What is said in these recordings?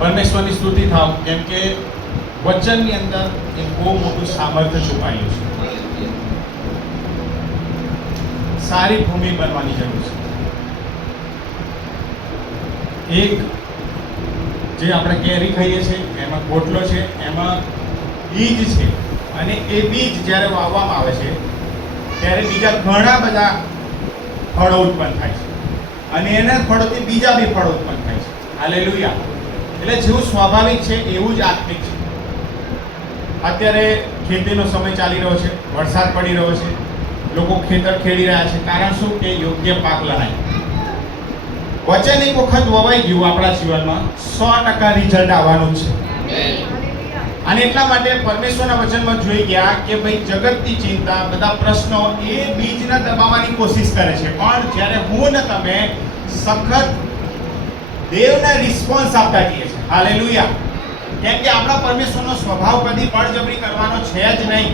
પરમેશ્વરની સ્તુતિ થાવ, કેમ કે વચનની અંદર એક બહુ મોટું સામર્થ્ય છુપાયેલું છે. સારી ભૂમિ બનવાની જરૂર છે. એક જે આપણે કેરી ખાઈએ છીએ એમાં ગોટલો છે, એમાં બીજ છે, અને એ બીજ જ્યારે વાવવામાં આવે છે ત્યારે બીજા ઘણા બધા ફળો ઉત્પન્ન થાય છે, અને એના ફળોથી બીજા બી ફળો ઉત્પન્ન થાય છે. હાલેલુયા. એટલે જેવું સ્વાભાવિક છે એવું જ આત્મિક છે. અત્યારે ખેતીનો સમય ચાલી રહ્યો છે, વરસાદ પડી રહ્યો છે, લોકો ખેતર ખેડી રહ્યા છે. કારણ શું? કે યોગ્ય પાક લણાય. વચન એક વખત વવાઈ ગયું આપણા જીવનમાં, 100% રિઝલ્ટ આવવાનું જ છે. અને એટલા માટે પરમેશ્વરના વચનમાં જોઈ ગયા કે ભાઈ જગતની ચિંતા, બધા પ્રશ્નો એ બીજને દબાવવાની કોશિશ કરે છે, પણ જ્યારે હું ને તમે સખત દેવને રિસ્પોન્સ આપતા જઈએ છીએ. હાલેલુયા. કેમ કે આપણા પરમેશ્વરનો સ્વભાવ કદી બળજબરી કરવાનો છે જ નહીં.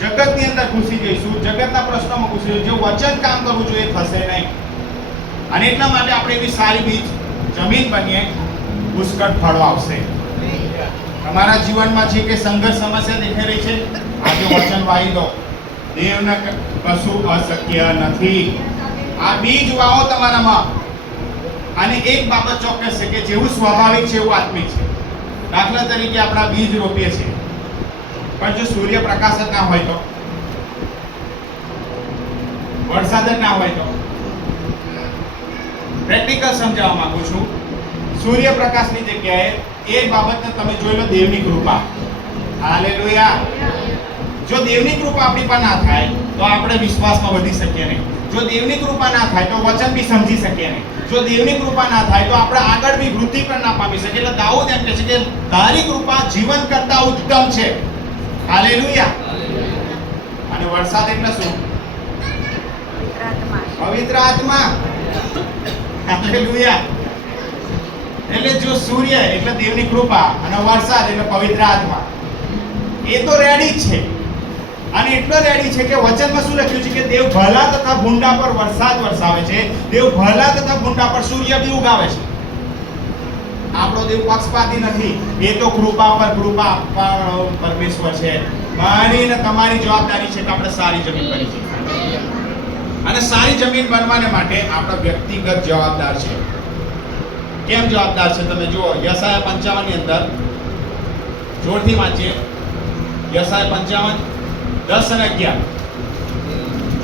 જગતની અંદર ઘૂસી જઈશું, જગતના પ્રશ્નોમાં ઘૂસી જઈશું. જે વચન કામ કરવું જોઈએ થશે નહીં. અને એટલા માટે આપણે એવી સારી બીજ જમીન બનીએ, પુષ્કળ ફળો આવશે. તમારા જીવનમાં જે કે સંઘર્ષ સમસ્યા દેખાઈ રહી છે, આજે વચન વાવી દો. દેવને કશું અશક્ય નથી. આ બીજ વાવો તમારામાં. અને એક બાબત ચોક્કસ છે કે જેવું સ્વાભાવિક છે એવું આત્મિક છે. દાખલા તરીકે આપણા બીજ રોપીએ છીએ, પણ જો સૂર્યપ્રકાશ જ ના હોય તો, વરસાદ જ ના હોય તો, પ્રેક્ટિકલ સમજાવવા માંગુ છું. સૂર્યપ્રકાશની જગ્યાએ એ બાબતને તમે જોઈ લો દેવની કૃપા. હાલેલુયા. જો દેવની કૃપા આપણી પર ના થાય તો આપણે વિશ્વાસમાં વધી શકીએ નહીં. જો દેવની કૃપા ના થાય તો વચન બી સમજી શકીએ નહીં. જો દેવની કૃપા ના થાય તો આપણે આગળ બી વૃદ્ધિ પણ ના પામી શકીએ. એટલે દાઉદ એમ કહે છે કે તારી કૃપા જીવન કરતા ઉત્તમ છે. હાલેલુયા. અને વરસાદ એટલે શું? પવિત્ર આત્મા. હાલેલુયા. એટલે જો સૂર્ય એટલે દેવની કૃપા અને વરસાદ એટલે પવિત્ર આત્મા, એ તો રેડી જ છે. અને એટલો રેડી છે કે વચનમાં શું લખ્યું છે કે દેવ ભલા તથા ભૂંડા પર વરસાદ વરસાવે છે, દેવ ભલા તથા ભૂંડા પર સૂર્ય બી ઉગાવે છે. આપણો દેવ પક્ષપાતી નથી. એ તો કૃપા પર કૃપા આપવાનો પરમેશ્વર છે. મારી ને તમારી જવાબદારી છે કે આપણે સારી જમીન બની છે. અને સારી જમીન બનવાને માટે આપણે વ્યક્તિગત જવાબદાર છે. કેમ જવાબદાર છે? તમે જુઓ યશાયા 55 ની અંદર, જોરથી વાંચીએ. યશાયા 55 10 અને 11.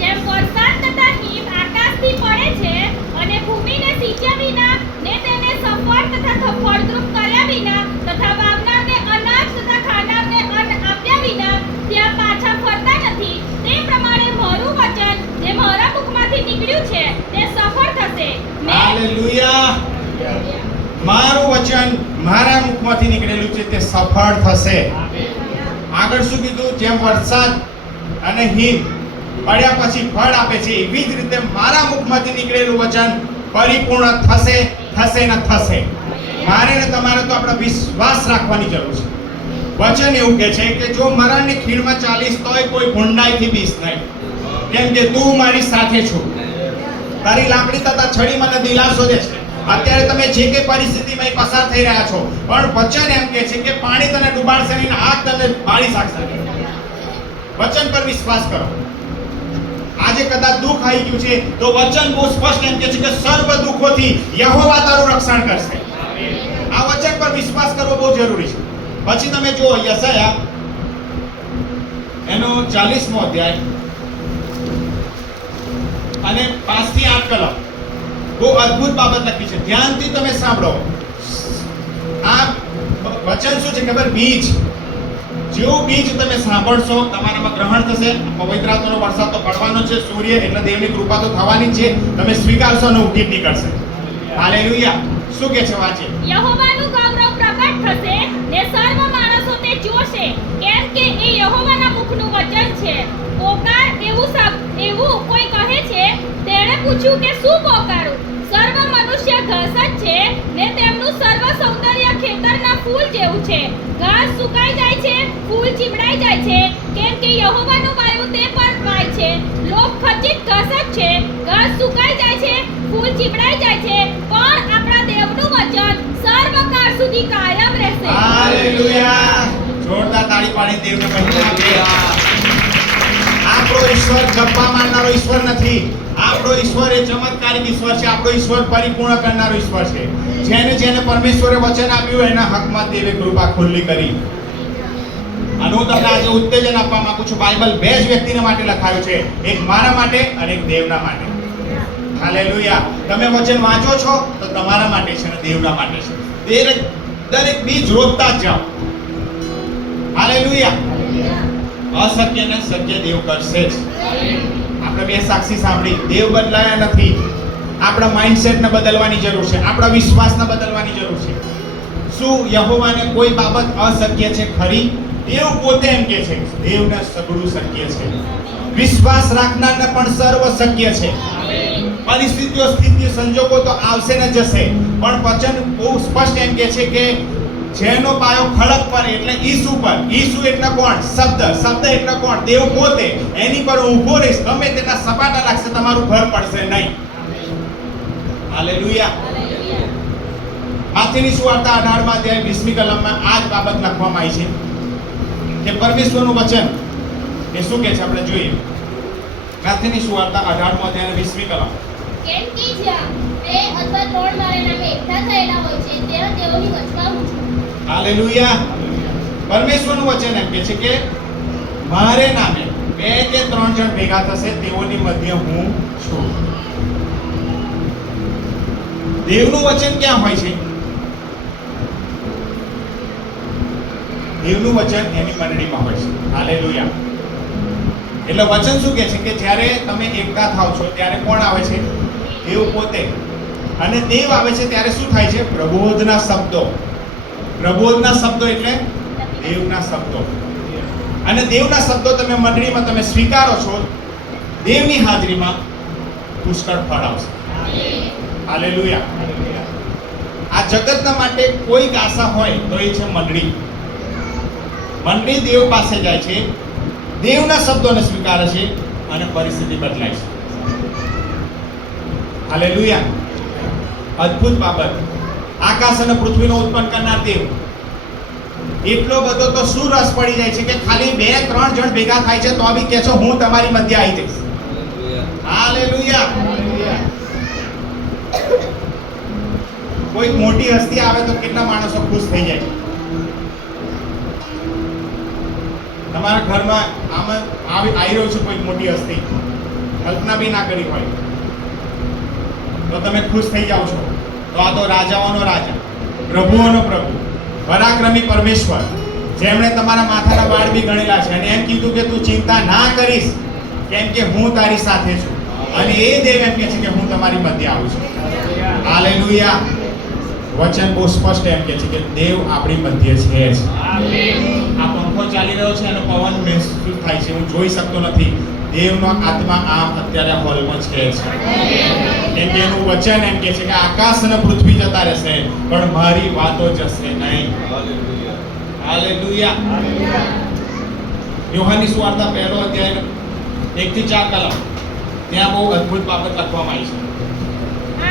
જેમ વરસાદ તથા હિમ આકાશથી પડે છે અને ભૂમિને સિંચ્યા વિના ને તેને સફળ તથા ફળદ્રુપ કર્યા વિના તથા વાવનારને અનાજ તથા ખાનારને અન્ન આપ્યા વિના ત્યાં પાછા ફરતા નથી, તે પ્રમાણે મારું વચન જે મારા મુખમાંથી નીકળ્યું છે તે સફળ થશે. હાલેલુયા. મારું વચન મારા મુખમાંથી નીકળેલું છે તે સફળ થશે. આગળ શું કીધું? જેમ વરસાદ અને હિમ પડ્યા પછી ફળ આપે છે, એવી જ રીતે મારા મુખમાંથી નીકળેલું વચન પરિપૂર્ણ થશે, થશે ને થશે. મારે ને તમારે તો આપણે વિશ્વાસ રાખવાની જરૂર છે. વચન એવું કહે છે કે જો મરણની ખીણમાં ચાલીશ તોય કોઈ ભૂંડાઈથી બીસ નહીં, કેમ કે તું મારી સાથે છું. તારી લાકડી તથા છડી મને દિલાસો દે છે. અત્યારે તમે જે કે પરિસ્થિતિમાં પસાર થઈ રહ્યા છો, પણ વચન એમ કહે છે કે પાણી તને ડૂબાડશે નહીં, આગ તને બાળી શકશે નહીં. વચન પર વિશ્વાસ કરો. આજે કદાચ દુઃખ આવી ગયું છે તો વચન બહુ સ્પષ્ટ એમ કહે છે કે સર્વ દુઃખોથી યહોવા તારું રક્ષણ કરશે. આ વચન પર વિશ્વાસ કરવો બહુ જરૂરી છે. પછી તમે જુઓ યશાયા એનો 40મો અધ્યાય અને 5 થી 8 કલમ. બહુ અદ્ભુત બાબત લખી છે. ધ્યાનથી તમે સાંભળો. આ વચન શું છે ખબર? બીજ. જેવું બીજ તમે સાંભળશો તમારામાં ગ્રહણ થશે. પવિત્ર આત્માનો વરસાદ તો પડવાનો છે. સૂર્ય એટલે દેવની કૃપા તો થવાની જ છે. તમે સ્વીકારશો અને ઉઠી નીકળશે. હાલેલુયા. શું કહે છે? વાંચે. યહોવાનું ગૌરવ પ્રગટ થશે ને સર્વ માણસો તે જોશે, કેમ કે એ યહોવાના મુખનું વચન છે. પોકાર એવું કોઈ કહે છે. તેણે પૂછ્યું કે શું પોકારું? સર્વ મનુષ્ય ઘાસ જ છે ને તેમનું સર્વ સૌંદર્ય ખેતરના ફૂલ જેવું છે. ઘાસ સુકાઈ જાય છે, ફૂલ ચીમડાઈ જાય છે, કેમ કે યહોવાનો વાયુ તે પર વાય છે. લોક ખચિત ઘાસ જ છે, ઘાસ સુકાઈ જાય છે, ફૂલ ચીમડાઈ જાય છે, પણ આપણા દેવનું વચન સર્વકાળ સુધી કાયમ દેવને મહિમા આપીએ. આપણો ઈશ્વર ગપ્પા મારનારો ઈશ્વર નથી. આપણો ઈશ્વર એ ચમત્કારિક ઈશ્વર છે. આપણો ઈશ્વર પરિપૂર્ણ કરનારો ઈશ્વર છે. જેને જેને પરમેશ્વરે વચન આપ્યું એના હકમાં દેવે કૃપા ખુલ્લી કરી. અને હું તમને આજે ઉત્તેજન આપવા માંગુ છું. બાઇબલ બે જ વ્યક્તિને માટે લખાયું છે, એક મારા માટે અને એક દેવના માટે. હાલેલુયા. તમે વચન વાંચો છો તો તમારા માટે છે અને દેવના માટે છે. દરેક બીજ રોપતા જ જાઓ. હાલેલુયા. અશક્યને શક્ય દેવ કરશે જ. આપણે બે સાક્ષી સાંભળી, દેવ બદલાયા નથી. આપણા માઇન્ડસેટને બદલવાની જરૂર છે. આપણા વિશ્વાસને બદલવાની જરૂર છે. શું યહોવાને કોઈ બાબત અશક્ય છે ખરી? દેવ પોતે એમ કે છે, દેવને સગળું શક્ય છે. વિશ્વાસ રાખનારને પણ સર્વ શક્ય છે. પરિસ્થિતિઓ, સ્થિતિ, સંજોગો તો આવશે ને જશે, પણ વચન બહુ સ્પષ્ટ એમ કે છે કે જેનો પાયો ખડક પર એટલે ઈસુ પર. ઈસુ એટલે કોણ? શબ્દ. શબ્દ એટલે કોણ? દેવ પોતે. એની પર ઊભો રહીશ, ગમે તેના સપાટા લાગશે, તમારું ઘર પડશે નહીં. હાલેલુયા. માથેની સુવાર્તા 18મા અધ્યાય 20મી કલમમાં આ જ બાબત લખવામાં આવી છે કે પરમેશ્વરનું વચન એ શું કહે છે આપણે જોઈએ. માથેની સુવાર્તા 18મો અધ્યાય 20મી કલમ. કેમ કે જ્યાં બે અથવા ત્રણ મારા નામે એકઠા થયેલા હોય છે ત્યાં તેઓની વચમાં હું છું. હાલેલુયા. પરમેશ્વરનું વચન એમ કહે છે કે મારે નામે બે કે ત્રણ જણ ભેગા થશે તેઓની મધ્ય હું છું. દેવનું વચન ક્યાં હોય છે? દેવનું વચન એની મંડળીમાં હોય છે. હાલેલુયા. એટલે વચન શું કહે છે કે જ્યારે તમે એકતા થાવ છો ત્યારે કોણ આવે છે? દેવ પોતે. અને દેવ આવે છે ત્યારે શું થાય છે? પ્રબોધના શબ્દો. પ્રબોધના શબ્દો એટલે દેવના શબ્દો. અને દેવના શબ્દો તમે મંડળીમાં તમે સ્વીકારો છો, દેવની હાજરીમાં પુષ્કળ ફળ આવશે. હાલેલુયા. આ જગતના માટે કોઈક આશા હોય તો એ છે મંડળી. મંડળી દેવ પાસે જાય છે, દેવના શબ્દોને સ્વીકારે છે અને પરિસ્થિતિ બદલાય છે. હાલેલુયા. અદ્ભુત બાબત. આકાશ અને પૃથ્વીનો ઉત્પન્ન કરનાર દેવ. એટલો બધો તો શું રસ પડી જાય છે કે ખાલી બે ત્રણ જણ ભેગા થાય છે તો બી કહે છો હું તમારી મધ્ય આવી જઈશ. હાલેલુયા. કોઈ મોટી હસ્તી આવે તો કેટલા માણસો ખુશ થઈ જાય. તમારા ઘરમાં આમાં આવી રહ્યો છે કોઈ મોટી હસ્તી, કલ્પના બી ના કરી હોય તો તમે ખુશ થઈ જાઓ છો. તો આ તો રાજાઓનો રાજા, પ્રભુઓનો પ્રભુ, પરાક્રમી પરમેશ્વર, જેમણે તમારા માથાના વાળ બી ગણેલા છે અને એમ કીધું કે તું ચિંતા ના કરીશ કેમ કે હું તારી સાથે છું. અને એ દેવ એમ કહે છે કે હું તમારી મધ્ય આવું છું. હાલેલુયા. વચન બહુ સ્પષ્ટ એમ કહે છે કે દેવ આપણી મધ્ય છે જ. આ પંખો ચાલી રહ્યો છે અને પવન મહેસૂસ થાય છે, હું જોઈ શકતો નથી. દેવનો આત્મા આ અત્યારે હોલમાં છે જ. કેમ કે એનું વચન એમ કહે છે કે આકાશ અને પૃથ્વી જતા રહેશે પણ મારી વાતો જશે નહીં. હાલેલુયા. યોહાનની સુવાર્તા 1લો અધ્યાય 1 થી 4 કલમ. ત્યાં બહુ અદ્ભુત બાબત લખવામાં આવી છે.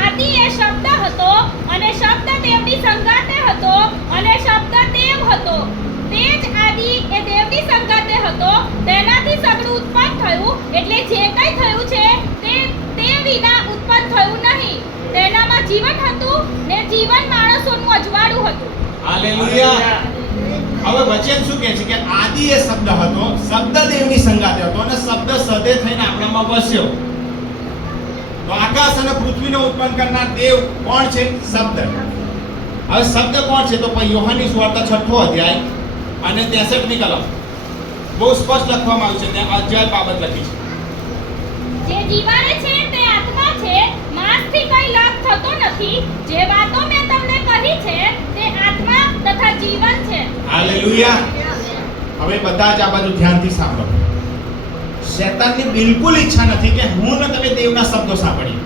આદિ એ શબ્દ હતો અને શબ્દ દેવની સંગાતે હતો અને શબ્દ દેવ હતો. તે જ આદિ એ દેવની સંગાતે હતો. તેનાથી સગળું ઉત્પન્ન થયું, એટલે જે કંઈ થયું છે તે વિના ઉત્પન્ન થયું નહીં. તેનામાં જીવન હતું ને જીવન માણસોનું અજવાળું હતું. હાલેલુયા. હવે વચન શું કહે છે કે આદિ એ શબ્દ હતો, શબ્દ દેવની સંગાતે હતો અને શબ્દ સદે થઈને આપણામાં વસ્યો. તો આકાશ અને પૃથ્વીનો ઉત્પન્ન કરનાર દેવ કોણ છે? શબ્દ. હવે શબ્દ કોણ છે? તો યોહાનની સુવાર્તા 6ઠો અધ્યાય અને 63મી કલમ. બહુ સ્પષ્ટ લખવામાં આવ્યું છે, ત્યાં અધ્યાય બાબત લખી છે. જે જીવાડે છે તે આત્મા છે, માંસથી કંઈ લાભ થતો નથી. જે વાતો મેં તમને કહી છે તે આત્મા તથા જીવન છે. હાલેલુયા. હવે બધા જ આ બાજુ ધ્યાનથી સાંભળો. શૈતાનની બિલકુલ ઈચ્છા નથી કે હું ને તમે દેવના શબ્દો સાંભળીએ.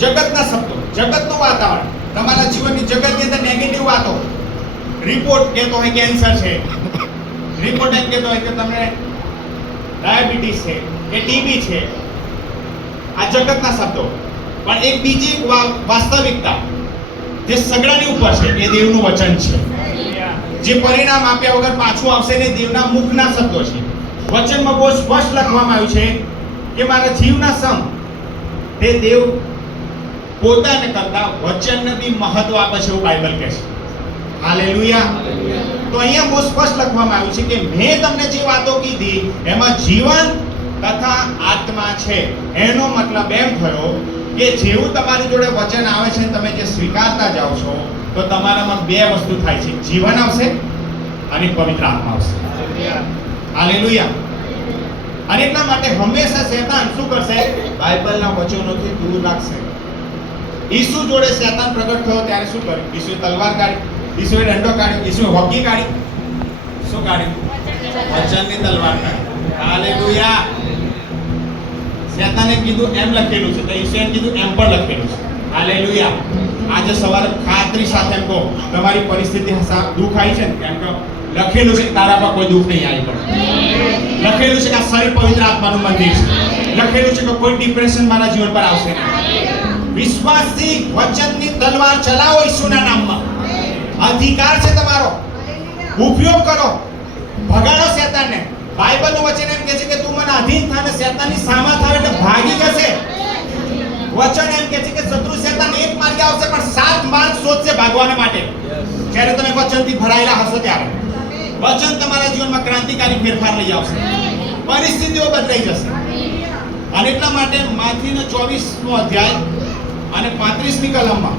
જગતના શબ્દો, જગતનું વાતાવરણ, તમારા જીવનની જગતની અંદર નેગેટિવ વાતો. રિપોર્ટ કહેતો હોય કેન્સર છે, રિપોર્ટ એમ કહેતો હોય કે તમને ડાયાબિટીસ છે કે ટીબી છે. આ જગતના શબ્દો. પણ એક બીજી વાસ્તવિકતા જે સગડાની ઉપર છે એ દેવનું વચન છે. જે પરિણામ આપ્યા વગર પાછું આવશે ને દેવના મુખના શબ્દો છે. વચનમાં બહુ સ્પષ્ટ લખવામાં આવ્યું છે કે મારા જીવના સમ તે દેવ પોતાને કરતા વચનને બી મહત્વ આપે છે એવું બાઇબલ કહે છે. હાલેલુયા. તો અહીંયા બહુ સ્પષ્ટ લખવામાં આવ્યું છે કે મેં તમને જે વાતો કીધી એમાં જીવન તથા આત્મા છે. એનો મતલબ એમ થયો કે જેવું તમારી જોડે વચન આવે છે તમે જે સ્વીકારતા જાઓ છો તો તમારામાં બે વસ્તુ થાય છે, જીવન આવશે અને પવિત્ર આત્મા આવશે. હાલેલુયા. અને એટલા માટે હંમેશા શેતાન શું કરશે? બાઇબલના વચનોથી દૂર રાખશે. ઈસુ જોડે શેતાન પ્રગટ થયો ત્યારે શું કર્યું? ઈસુએ તલવાર કાઢી, ઈસુએ દંડો કાઢ્યો, ઈસુએ હોકી કાઢી. શું કાઢ્યું? વચનની તલવાર કાઢી. હાલેલુયા. શેતાને કીધું એમ લખેલું છે તો ઈસુએ કીધું એમ પણ લખેલું છે. હાલેલુયા. આજે સવારે ખાતરી સાથે એમ કહો તમારી પરિસ્થિતિ દુઃખ આવી છે ને કેમ કે લખેલું છે કે તારા પર કોઈ દુઃખ નહીં આવી પડે. લખેલું છે કે આ શરીર પવિત્ર આત્માનું મંદિર છે. લખેલું છે કે કોઈ ડિપ્રેશન મારા જીવન પર આવશે નહીં. વિશ્વાસથી વચનની તલવાર ચલાવો ઈસુના નામમાં. અધિકાર છે તમારો, ઉપયોગ કરો, ભગાડો શેતાનને. બાઇબલનું વચન એમ કહે છે કે તું મને અધીન થા ને શેતાનની સામા થાવ એટલે ભાગી જશે. વચન એમ કહે છે કે શત્રુ શેતાન એક માર્ગે આવશે પણ 7 માર્ગ શોધશે ભાગવાના માટે. જ્યારે તમે વચનથી ભરાયેલા હશો ત્યારે વચન તમારા જીવનમાં ક્રાંતિકારી ફેરફાર લઈ આવશે. પરિસ્થિતિઓ બદલાઈ જશે. અને એટલા માટે માથીનો 24મો અધ્યાય અને 35મી કલમમાં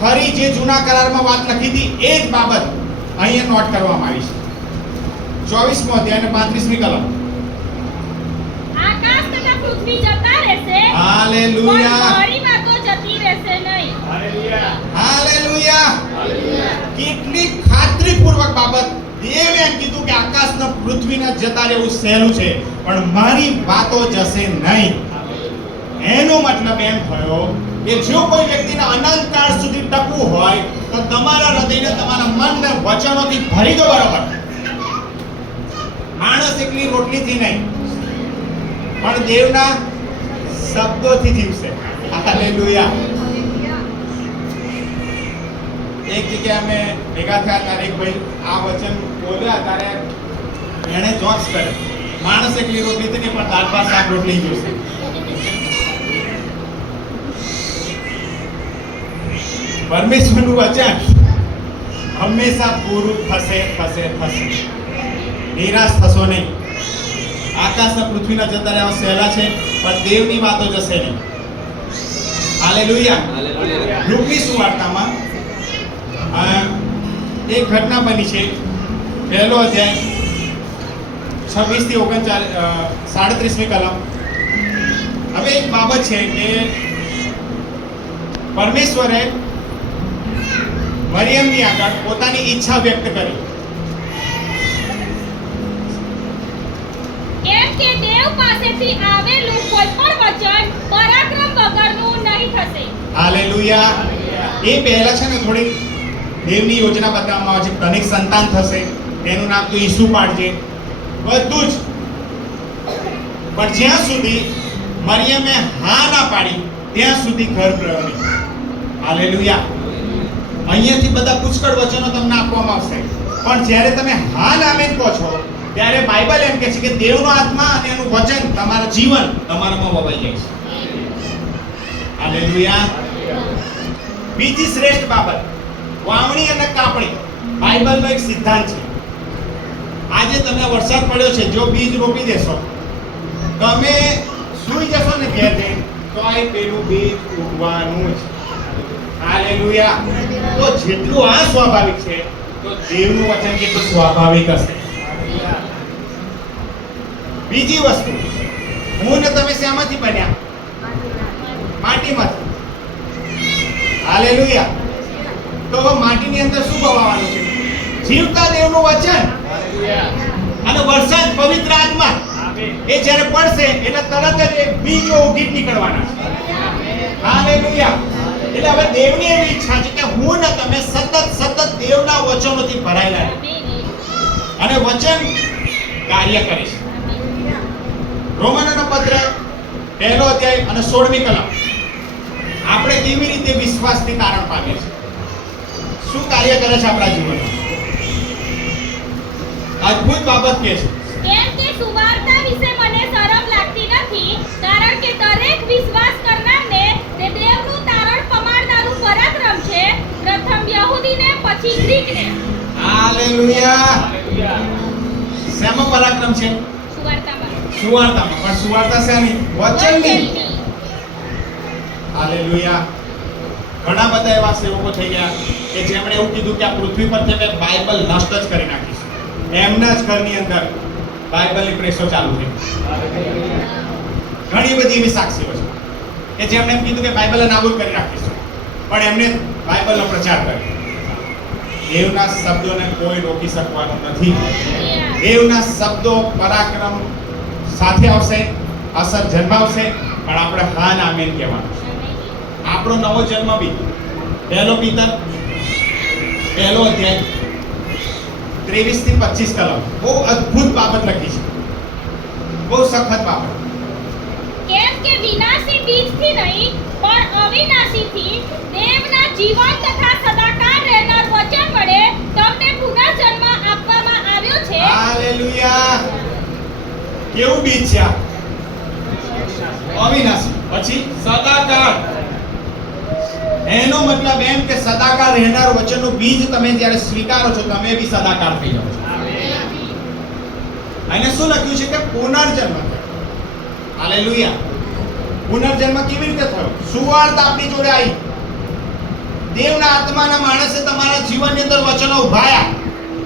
ફરી જે જૂના કરારમાં વાત લખી હતી એ જ બાબત અહીંયા નોટ કરવામાં આવી છે. 24મો અધ્યાય અને 35મી કલમ. આકાશ તથા પૃથ્વી જતા રહેશે, હાલેલુયા. પણ મારી વાતો જતી રહેશે નહીં. હાલેલુયા. કેટલી ખાતરીપૂર્વક બાબત. દેવે એમ કીધું કે આકાશના પૃથ્વીના જતા રહેવું સહેલું છે પણ મારી વાતો જશે નહીં. એનો મતલબ એમ થયો કે જો કોઈ વ્યક્તિને અનંતકાળ સુધી ટકવું હોય તો તમારા હૃદયને તમારા મનને વચનોથી ભરી દો. બરોબર? માણસ એકલી રોટલીથી નહીં પણ દેવના શબ્દોથી જીવશે. હાલેલુયા. એક જગ્યાએ અમે ભેગા થયા ત્યારે એક ભાઈ આ વચન બોલ્યા ત્યારે એણે જોક્સ કર્યો, માણસ એકલી રોટલીથી નહીં પણ દાળ ભાત શાક રોટલી જોશે. પરમેશ્વરનું વચન હંમેશા પૂરું થશે થશે થશે. નિરાશ થશો નહીં. આકાશના પૃથ્વીના જતા રહેવા સહેલા છે પણ દેવની વાતો જશે નહીં. હાલેલુયા. લુકની સુવાર્તામાં એક ઘટના બની છે. પહેલો અધ્યાય 26 થી 37મી કલમ. હવે એક બાબત છે કે પરમેશ્વરે મરિયમની આગળ પોતાની ઈચ્છા વ્યક્ત કરી. કેમ કે દેવ પાસેથી આવેલું કોઈ પણ વચન પરાક્રમ વગરનું નહીં થશે. હાલેલુયા. એ પહેલા છે ને થોડી દેવની યોજના બતાવવામાં આવે છે. તને એક સંતાન થશે, એનું નામ તું ઈસુ પાડજે, બધું જ. પણ જ્યાં સુધી મરિયમે હા ના પાડી ત્યાં સુધી ઘર પ્રયો નહીં. હાલેલુયા. અહીંયાથી બધા પુષ્કળ વચનો તમને આપવામાં આવશે પણ જ્યારે તમે હા નામેન કહો છો ત્યારે બાઇબલ એમ કહે છે કે દેવનો આત્મા અને એનું વચન તમારું જીવન તમારામાં વવાઈ જાય છે. હાલેલુયા. બીજી શ્રેષ્ઠ બાબત વાવણી અને કાપણી. બાઇબલનો એક સિદ્ધાંત છે. આજે તમે વરસાદ પડ્યો છે, જો બીજ રોપી દેશો તમે સૂઈ જશો ને ઘેર જઈને તો આ પેલું બીજ ઉગવાનું છે. હાલેલુયા. તો જેટલું આ સ્વાભાવિક છે તો દેવનું વચન કેટલું સ્વાભાવિક હશે. બીજી વસ્તુ, હું ને તમે શેમાંથી બન્યા? માટીમાંથી. હાલેલુયા. તો માટીની અંદર શું પવાવાનું છે? જીવતા દેવનું વચન અને વરસાદ પવિત્ર આત્મા. એ જ્યારે પડશે એટલે તરત જ એ બીજો ઉગી નીકળવાના છે. હાલેલુયા. એટલે હવે દેવની એવી ઈચ્છા છે કે હું ને તમે સતત દેવના વચનોથી ભરાયેલા રહે અને વચન કાર્ય કરે છે. રોમનોનો પત્ર 1લો અધ્યાય અને 16મી કલમ. આપણે કેવી રીતે વિશ્વાસથી તારણ પામીએ છીએ? શું કાર્ય કરે છે આપણા જીવનમાં? અદ્ભુત બાબત કે છે. કેમ કે સુવાર્તા વિશે મને શરમ લાગતી નથી, કારણ કે દરેક વિશ્વાસ કરનારને તે દેવનું તારણ પમાડનારું પરાક્રમ છે, પ્રથમ યહૂદીને પછી ગ્રીકને. હાલેલુયા. શેમાં પરાક્રમ છે? સુવાર્તામાં. સુવાર્તામાં. પણ સુવાર્તા શેની? વચનની. હાલેલુયા. ઘણા બધા એવા સેવકો થઈ ગયા કે જેમણે એવું કીધું કે આ પૃથ્વી પરથી અમે બાઇબલ નષ્ટ જ કરી નાખીશું. એમના જ ઘરની અંદર બાઇબલની પ્રેસો ચાલુ થઈ. ઘણી બધી એવી સાક્ષીઓ છે કે જેમણે એમ કીધું કે બાઇબલ નાબૂદ કરી નાખીશું, પણ એમને બાઇબલનો પ્રચાર કર્યો. દેવના શબ્દોને કોઈ રોકી શકવાનું નથી. દેવના શબ્દો પરાક્રમ સાથે આવશે, અસર જન્માવશે, પણ આપણે હા ના આમીન કહેવાનું છે. આપણો નવો જન્મ બી પહેલો પિતર પહેલો અધ્યાય 23 થી 25 કલમ બહુ અદ્ભુત બાબત લખી છે. બહુ સખત બાબત. કેમ કે વિનાશી બીજથી નહીં પણ અવિનાશીથી દેવના જીવન તથા સદાકાળ રહેનાર વચન વડે તમને પુનર્જન્મ આપવામાં આવ્યો છે. હાલેલુયા. કેવું બીજ છે આ? અવિનાશી. પછી સદાકાળ. એનો મતલબ એમ કે સદાકાળ રહેનાર વચનનું બીજ તમે જ્યારે સ્વીકારો છો, તમે બી સદાકાળ થઈ જાઓ છો. અને શું લખ્યું છે કે પુનર્જન્મ થયો. હાલેલુયા. પુનર્જન્મ કેવી રીતે થયો? સુવાર્તા આપણી જોડે આવી. દેવના આત્માના માણસે તમારા જીવનની અંદર વચનો ઉભાયા,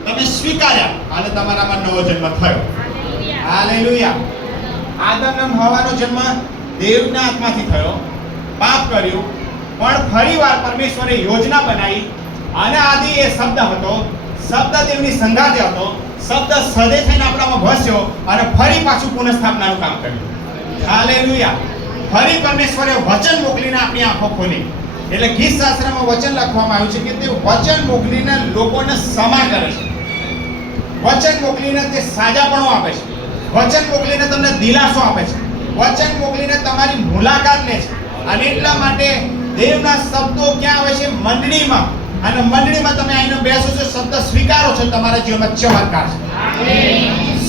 તમે સ્વીકાર્યા અને તમારામાં નવો જન્મ થયો. હાલેલુયા. આદમ અને હવાનો જન્મ દેવના આત્માથી થયો. પાપ કર્યું, પણ ફરીવાર પરમેશ્વરે યોજના બનાવી અને આદિ એ શબ્દ હતો, શબ્દ દેવની સંગાથે હતો, શબ્દ સદે થઈને આપણામાં વસ્યો અને ફરી પાછું પુનઃસ્થાપનાનું કામ કર્યું. હાલેલુયા. ફરી પરમેશ્વરે વચન મોકલીને આપણી આંખો ખોલી. એટલે ગીત શાસ્ત્રમાં વચન લખવામાં આવ્યું છે કે તે વચન મોકલીને લોકોને સમા કરે છે. વચન મોકલીને તે સાજાપણું આપે છે. વચન મોકલીને તમને દિલાસો આપે છે. વચન મોકલીને તમારી મુલાકાત લે છે. અને એટલા માટે દેવના શબ્દો ક્યાં આવે છે? મંડળીમાં. અને મંડળીમાં તમે આવીને બેસો છો, શબ્દ સ્વીકારો છો, તમારા જીવનમાં ચમત્કાર છે.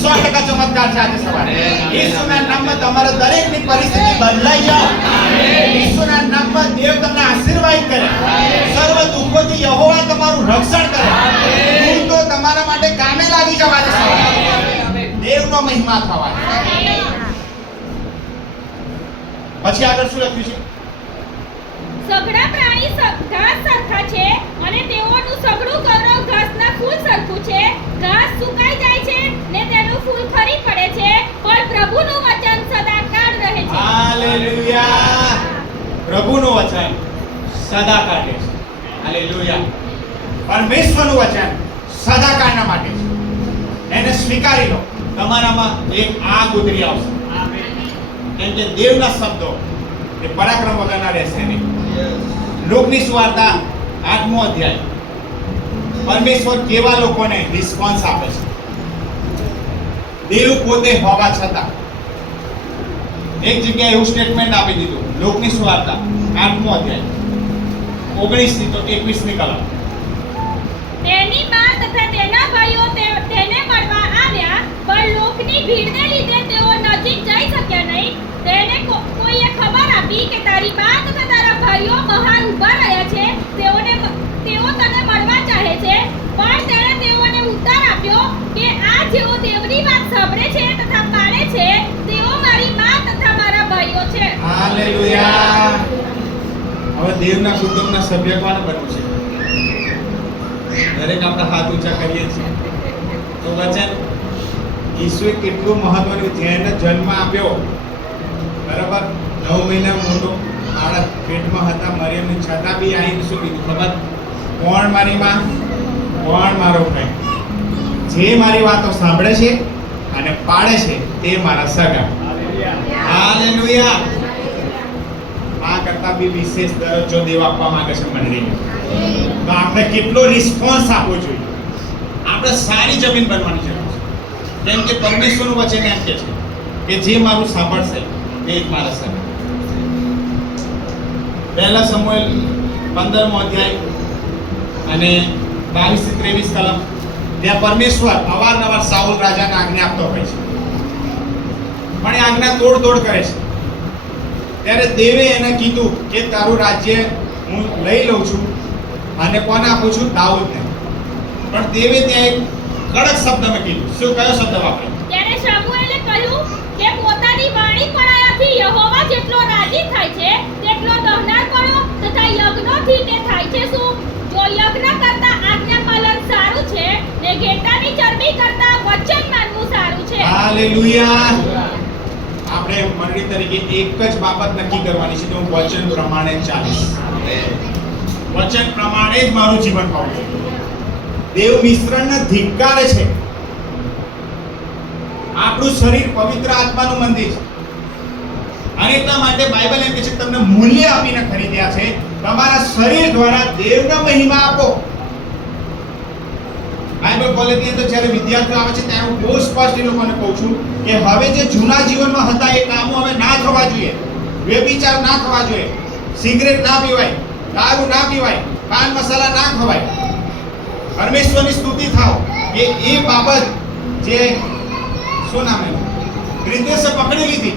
100% ચમત્કાર છે આજે સવારે. ઈસુના નામમાં તમારા દરેકની પરિસ્થિતિ બદલાઈ જાય. ઈસુના નામમાં દેવ તમને આશીર્વાદ કરે. સર્વ દુઃખોથી યહોવા તમારું રક્ષણ કરે. દુઃખો તમારા માટે કામે લાગી જવા આજે સવારે. દેવનો મહિમા થવા. પછી આગળ શું લખ્યું છે? સઘળા પ્રાણી ઘાસ સરખા છે અને તેઓનું સઘળું ગૌરવ ઘાસના ફૂલ સરખું છે. ઘાસ સુકાઈ જાય છે ને તેનું ફૂલ ખરી પડે છે, પણ પ્રભુનું વચન સદાકાળ રહે છે. હાલેલુયા. પ્રભુનું વચન સદાકાળ રહે છે. હાલેલુયા. પરમેશ્વરનું વચન સદાકાળના માટે છે. એને સ્વીકારી લો. તમારામાં એક આગ ઉતરી આવશે. કેમ કે દેવના શબ્દો એ પરાક્રમ વગરના રહેશે નહીં. લોકની સુવાર્તા 8મો અધ્યાય. પરમેશ્વર કેવા લોકોને રિસ્પોન્સ આપે છે. દેવ પોતે હોવા છતાં એક જગ્યાએ એવું સ્ટેટમેન્ટ આપી દીધું. લોકની સુવાર્તા 8મો અધ્યાય 19 થી 21 કલમ. તેની મા તથા તેના ભાઈઓ તેને મળવા આવ્યા, પણ લોકની ભીડને લીધે તેઓ નજીક જઈ શક્યા નહીં. તેને કોઈએ ખબર આપી કે તારી મા તથા તારા ભાઈઓ બહાર ઊભા રહ્યા છે, તેઓ તને મળવા ચાહે છે. પણ તેણે તેઓને ઉત્તર આપ્યો કે આ જેઓ દેવની વાત સાંભળે છે તથા પાળે છે, તેઓ મારી મા તથા મારા ભાઈઓ છે. હાલેલુયા. હવે દેવના કુટુંબના સભ્ય કોણ બનવું છે? દરેક આપણા હાથ ઊંચા કરીએ છીએ તો વચન ઈસુએ કેટલું મહત્વનું, જેને જન્મ આપ્યો, બરાબર, 9 મહિના મોટો બાળક પેટમાં હતા મરિયમની, છતાં બી આવીને શું કીધું ખબર? કોણ મારી માં, કોણ મારો ભાઈ? જે મારી વાતો સાંભળે છે અને પાળે છે તે મારા સગા. હાલેલુયા. આ કરતા બી વિશેષ દરજ્જો દેવ આપવા માંગે છે મંડળીને. તો આપણે કેટલો રિસ્પોન્સ આપવો જોઈએ? આપણે સારી જમીન બનવાની જરૂર છે. કેમ કે પરમેશ્વરનું વચન એમ કે છે કે જે મારું સાંભળશે તે જ મારા સગા. પહેલા સમુએલ 15મો અધ્યાય અને 22 થી 23 કલમ. ત્યાં પરમેશ્વર અવારનવાર સાઉલ રાજાને આજ્ઞા આપતો હોય છે, પણ એ આજ્ઞા તોડ કરે છે. ત્યારે દેવે એને કીધું કે તારું રાજ્ય હું લઈ લઉં છું અને કોને આપું છું? દાઉદને. પણ દેવે ત્યાં એક કડક શબ્દમાં કીધું. શું કયો શબ્દ વાપર્યો? ત્યારે શમુએલે કહ્યું કે પોતાની વાણી પણાયાથી યહોવા જેટલો રાજી થાય છે તેટલો દહનારપણો તથા યજ્ઞોથી તે થાય છે શું? જો યજ્ઞ કરતા આજ્ઞા પાલન સારું છે ને ઘેટાની ચરબી કરતા વચન માનવું સારું છે. હાલેલુયા. આપણે મંડળી તરીકે એક જ બાબત નક્કી કરવાની છે કે હું વચન પ્રમાણે ચાલીશ. વચન પ્રમાણે જ મારું જીવન પાડું. દેવ મિશ્રણને ધિક્કારે છે. આપણું શરીર પવિત્ર આત્માનું મંદિર છે અને એટલા માટે બાઇબલ એમ કહે છે કે તમને મૂલ્ય આપીને ખરીદ્યા છે. તમારા શરીર દ્વારા દેવનો મહિમા આપો. બાઇબલ કોલેજની અંદર જ્યારે વિદ્યાર્થીઓ આવે છે ત્યારે હું બહુ સ્પષ્ટ એ લોકોને કહું છું કે હવે જે જૂના જીવનમાં હતા એ કામો હવે ના થવા જોઈએ. વ્યભિચાર ના થવા જોઈએ, સિગરેટ ના પીવાય, દારૂ ના પીવાય, પાન મસાલા ના ખવાય. પરમેશ્વરની સ્તુતિ થાવ કે એ બાબત જે શું નામ એનું બ્રિજેશે પકડી લીધી.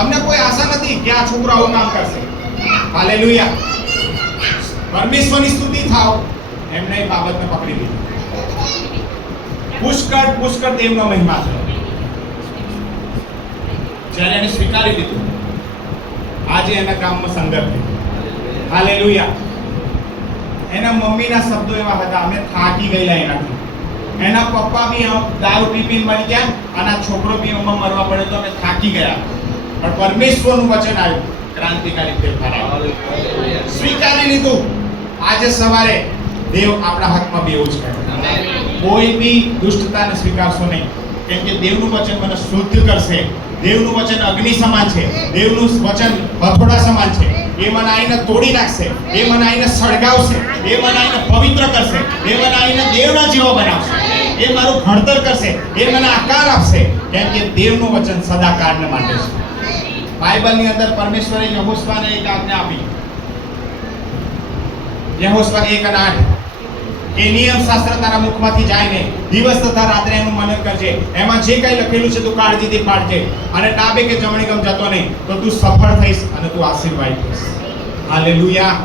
અમને કોઈ આશા નથી કે આ છોકરો આવું કામ કરશે. હાલેલુયા. પરમેશ્વરની સ્તુતિ થાવ એમને એ બાબતને પકડી લીધી. પુષ્કળ દેવનો મહિમા થયો જ્યારે એને સ્વીકારી લીધું. આજે એના ગામમાં સંગત થઈ. હાલેલુયા. એના મમ્મીના શબ્દો એવા હતા, અમે થાકી ગયેલા એનાથી. એના પપ્પા બી દારૂ પીને મરી ગયા અને આ છોકરો બી એમાં મરવા પડે તો અમે થાકી ગયા. પણ પરમેશ્વરનું વચન આવ્યું, ક્રાંતિકારી ફેરફાર આવ્યો. સ્વીકારી લીધું. આજે સવારે દેવ આપણા હાથમાં બી એવું જ કરે. કોઈ બી દુષ્ટતાને સ્વીકારશો નહીં, કેમ કે દેવનું વચન મને શુદ્ધ કરશે. દેવનું વચન અગ્નિ સમાન છે. દેવનું વચન હથોડા સમાન છે. એ મને આઈને તોડી નાખશે, એ મને આઈને સળગાવશે, એ મને આઈને પવિત્ર કરશે, એ મને આઈને દેવના જેવો બનાવશે, એ મારું ઘડતર કરશે, એ મને આકાર આપશે, કેમ કે દેવનું વચન સદાકાળને માટે છે. બાઇબલની અંદર પરમેશ્વરે યહોશવાને એક આજ્ઞા આપી. યહોશવા 1:8 કે નિયમ શાસ્ત્ર તારા મુખમાંથી જાય ને દિવસ તથા રાત્રે એનું મનન કરજે. એમાં જે કંઈ લખેલું છે તું કાળજીથી પાડજે અને ડાબે કે જમણી ગમ જતો નહીં, તો તું સફળ થઈશ અને તું આશીર્વાદ થઈશ. હાલેલુયા.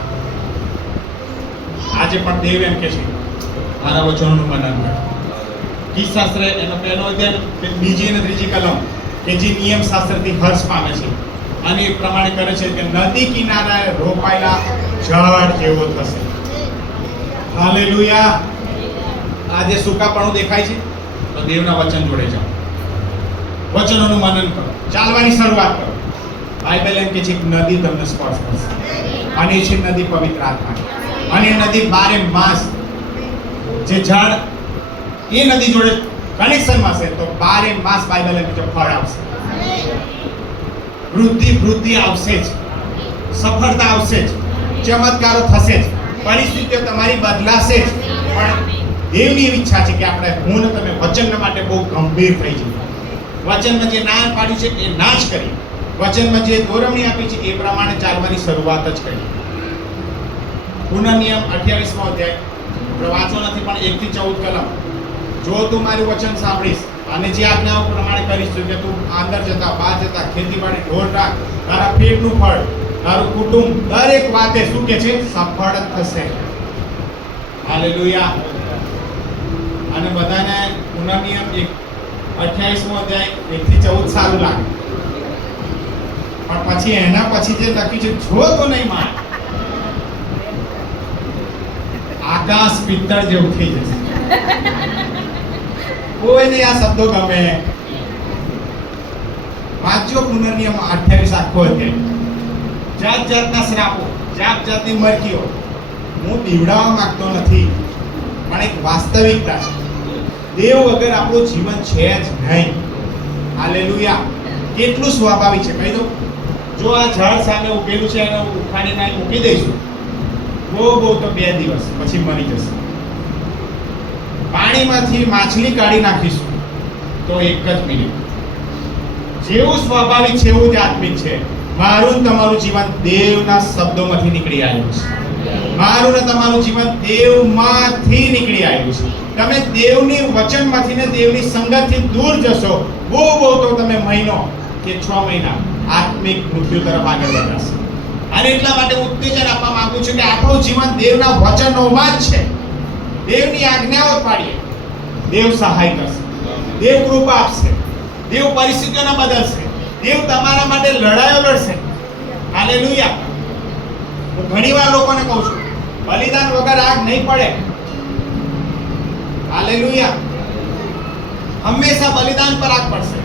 આજે પણ દેવ એમ કહે છે મારા વચનોનું મનન કર. ગીતશાસ્ત્ર એનો પહેલો અધ્યાય બીજી અને ત્રીજી કલમ કે જે નિયમ શાસ્ત્રથી હર્ષ પામે છે અને એ પ્રમાણે કરે છે કે નદી કિનારે રોપાયેલા ઝાડ જેવો થશે. હાલેલુયા. આજે સૂકાપણું દેખાય છે તો દેવના વચન જોડે જાઓ, વચનોનું મનન કરો, ચાલવાની શરૂઆત કરો. બાઇબલ એમ કે છે કે નદી તમને સ્પર્શ કરશે અને એ છે નદી પવિત્ર આત્મા. અને એ નદી બારે માસ જે ઝાડ એ નદી જોડે કનેક્શનમાં છે તો બારે માસ બાઇબલ એમ કે ફળ આવશે. વૃદ્ધિ આવશે જ, સફળતા આવશે જ, ચમત્કારો થશે જ, પરિસ્થિતિઓ તમારી બદલાશે જ. પણ દેવની એવી ઈચ્છા છે કે આપણે હું ને તમે વચન માટે બહુ ગંભીર થઈ જઈએ. વચનમાં જે ના પાડ્યું છે એ ના જ કરી, વચનમાં જે દોરવણી આપી છે એ પ્રમાણે ચાલવાની શરૂઆત જ કરી. પુનઃનિયમ 28મો અધ્યાય આપણે વાંચો નથી પણ 1 થી 14 કલમ. જો તું મારું વચન સાંભળીશ અને જે આજ્ઞાઓ પ્રમાણે કરીશ કે તું અંદર જતા બહાર જતા ખેતીવાડી ઢોર રાખ, તારા પેટનું ફળ, તારું કુટુંબ દરેક વાતે શું કે છે સફળ જ થશે. હાલેલુયા. અને બધાને પુનઃનિયમ 28મો અધ્યાય 1 થી 14 સારું લાગે, પણ પછી એના પછી જે લખ્યું છે જો તો નહીં માન, આકાશ પિત્તળ જેવું થઈ જશે. કોઈને આ શબ્દો ગમે. વાંચો પુનર્નિયમ 28 આખો અધ્યાય. જાતના શ્રાપો, જાતની મરકીઓ. હું પીવડાવવા માંગતો નથી, પણ એક વાસ્તવિકતા છે. દેવ વગર આપણું જીવન છે જ નહીં. હાલેલુયા. કેટલું સ્વાભાવિક છે કહી દઉં. જો આ ઝાડ સામે ઉભેલું છે એને ઉખાડીને મૂકી દઈશું બહુ તો 2 દિવસ પછી મરી જશે. પાણીમાંથી માછલી કાઢી નાખીશું તો 1 જ મિનિટ. જેવું સ્વાભાવિક છે એવું જ આત્મિક છે. મારું ને તમારું જીવન દેવના શબ્દોમાંથી નીકળી આવ્યું છે. મારું ને તમારું જીવન દેવમાંથી નીકળી આવ્યું છે. તમે દેવની વચનમાંથી ને દેવની સંગતથી દૂર જશો, બહુ તો તમે મહિનો કે 6 મહિના આત્મિક મૃત્યુ તરફ આગળ વધારશો. અને એટલા માટે હું ઉત્તેજન આપવા માંગુ છું કે આપણું જીવન દેવના વચનોમાં જ છે. દેવની આજ્ઞાઓ પાડીએ, દેવ સહાય કરશે, દેવ કૃપા આપશે, દેવ પરિસ્થિતિઓને બદલશે, દેવ તમારા માટે લડાઈઓ લડશે. હાલેલુયા. હું ઘણીવાર લોકોને કહું છું, બલિદાન વગર આગ નહીં પડે. હાલેલુયા. હંમેશા બલિદાન પર આગ પડશે.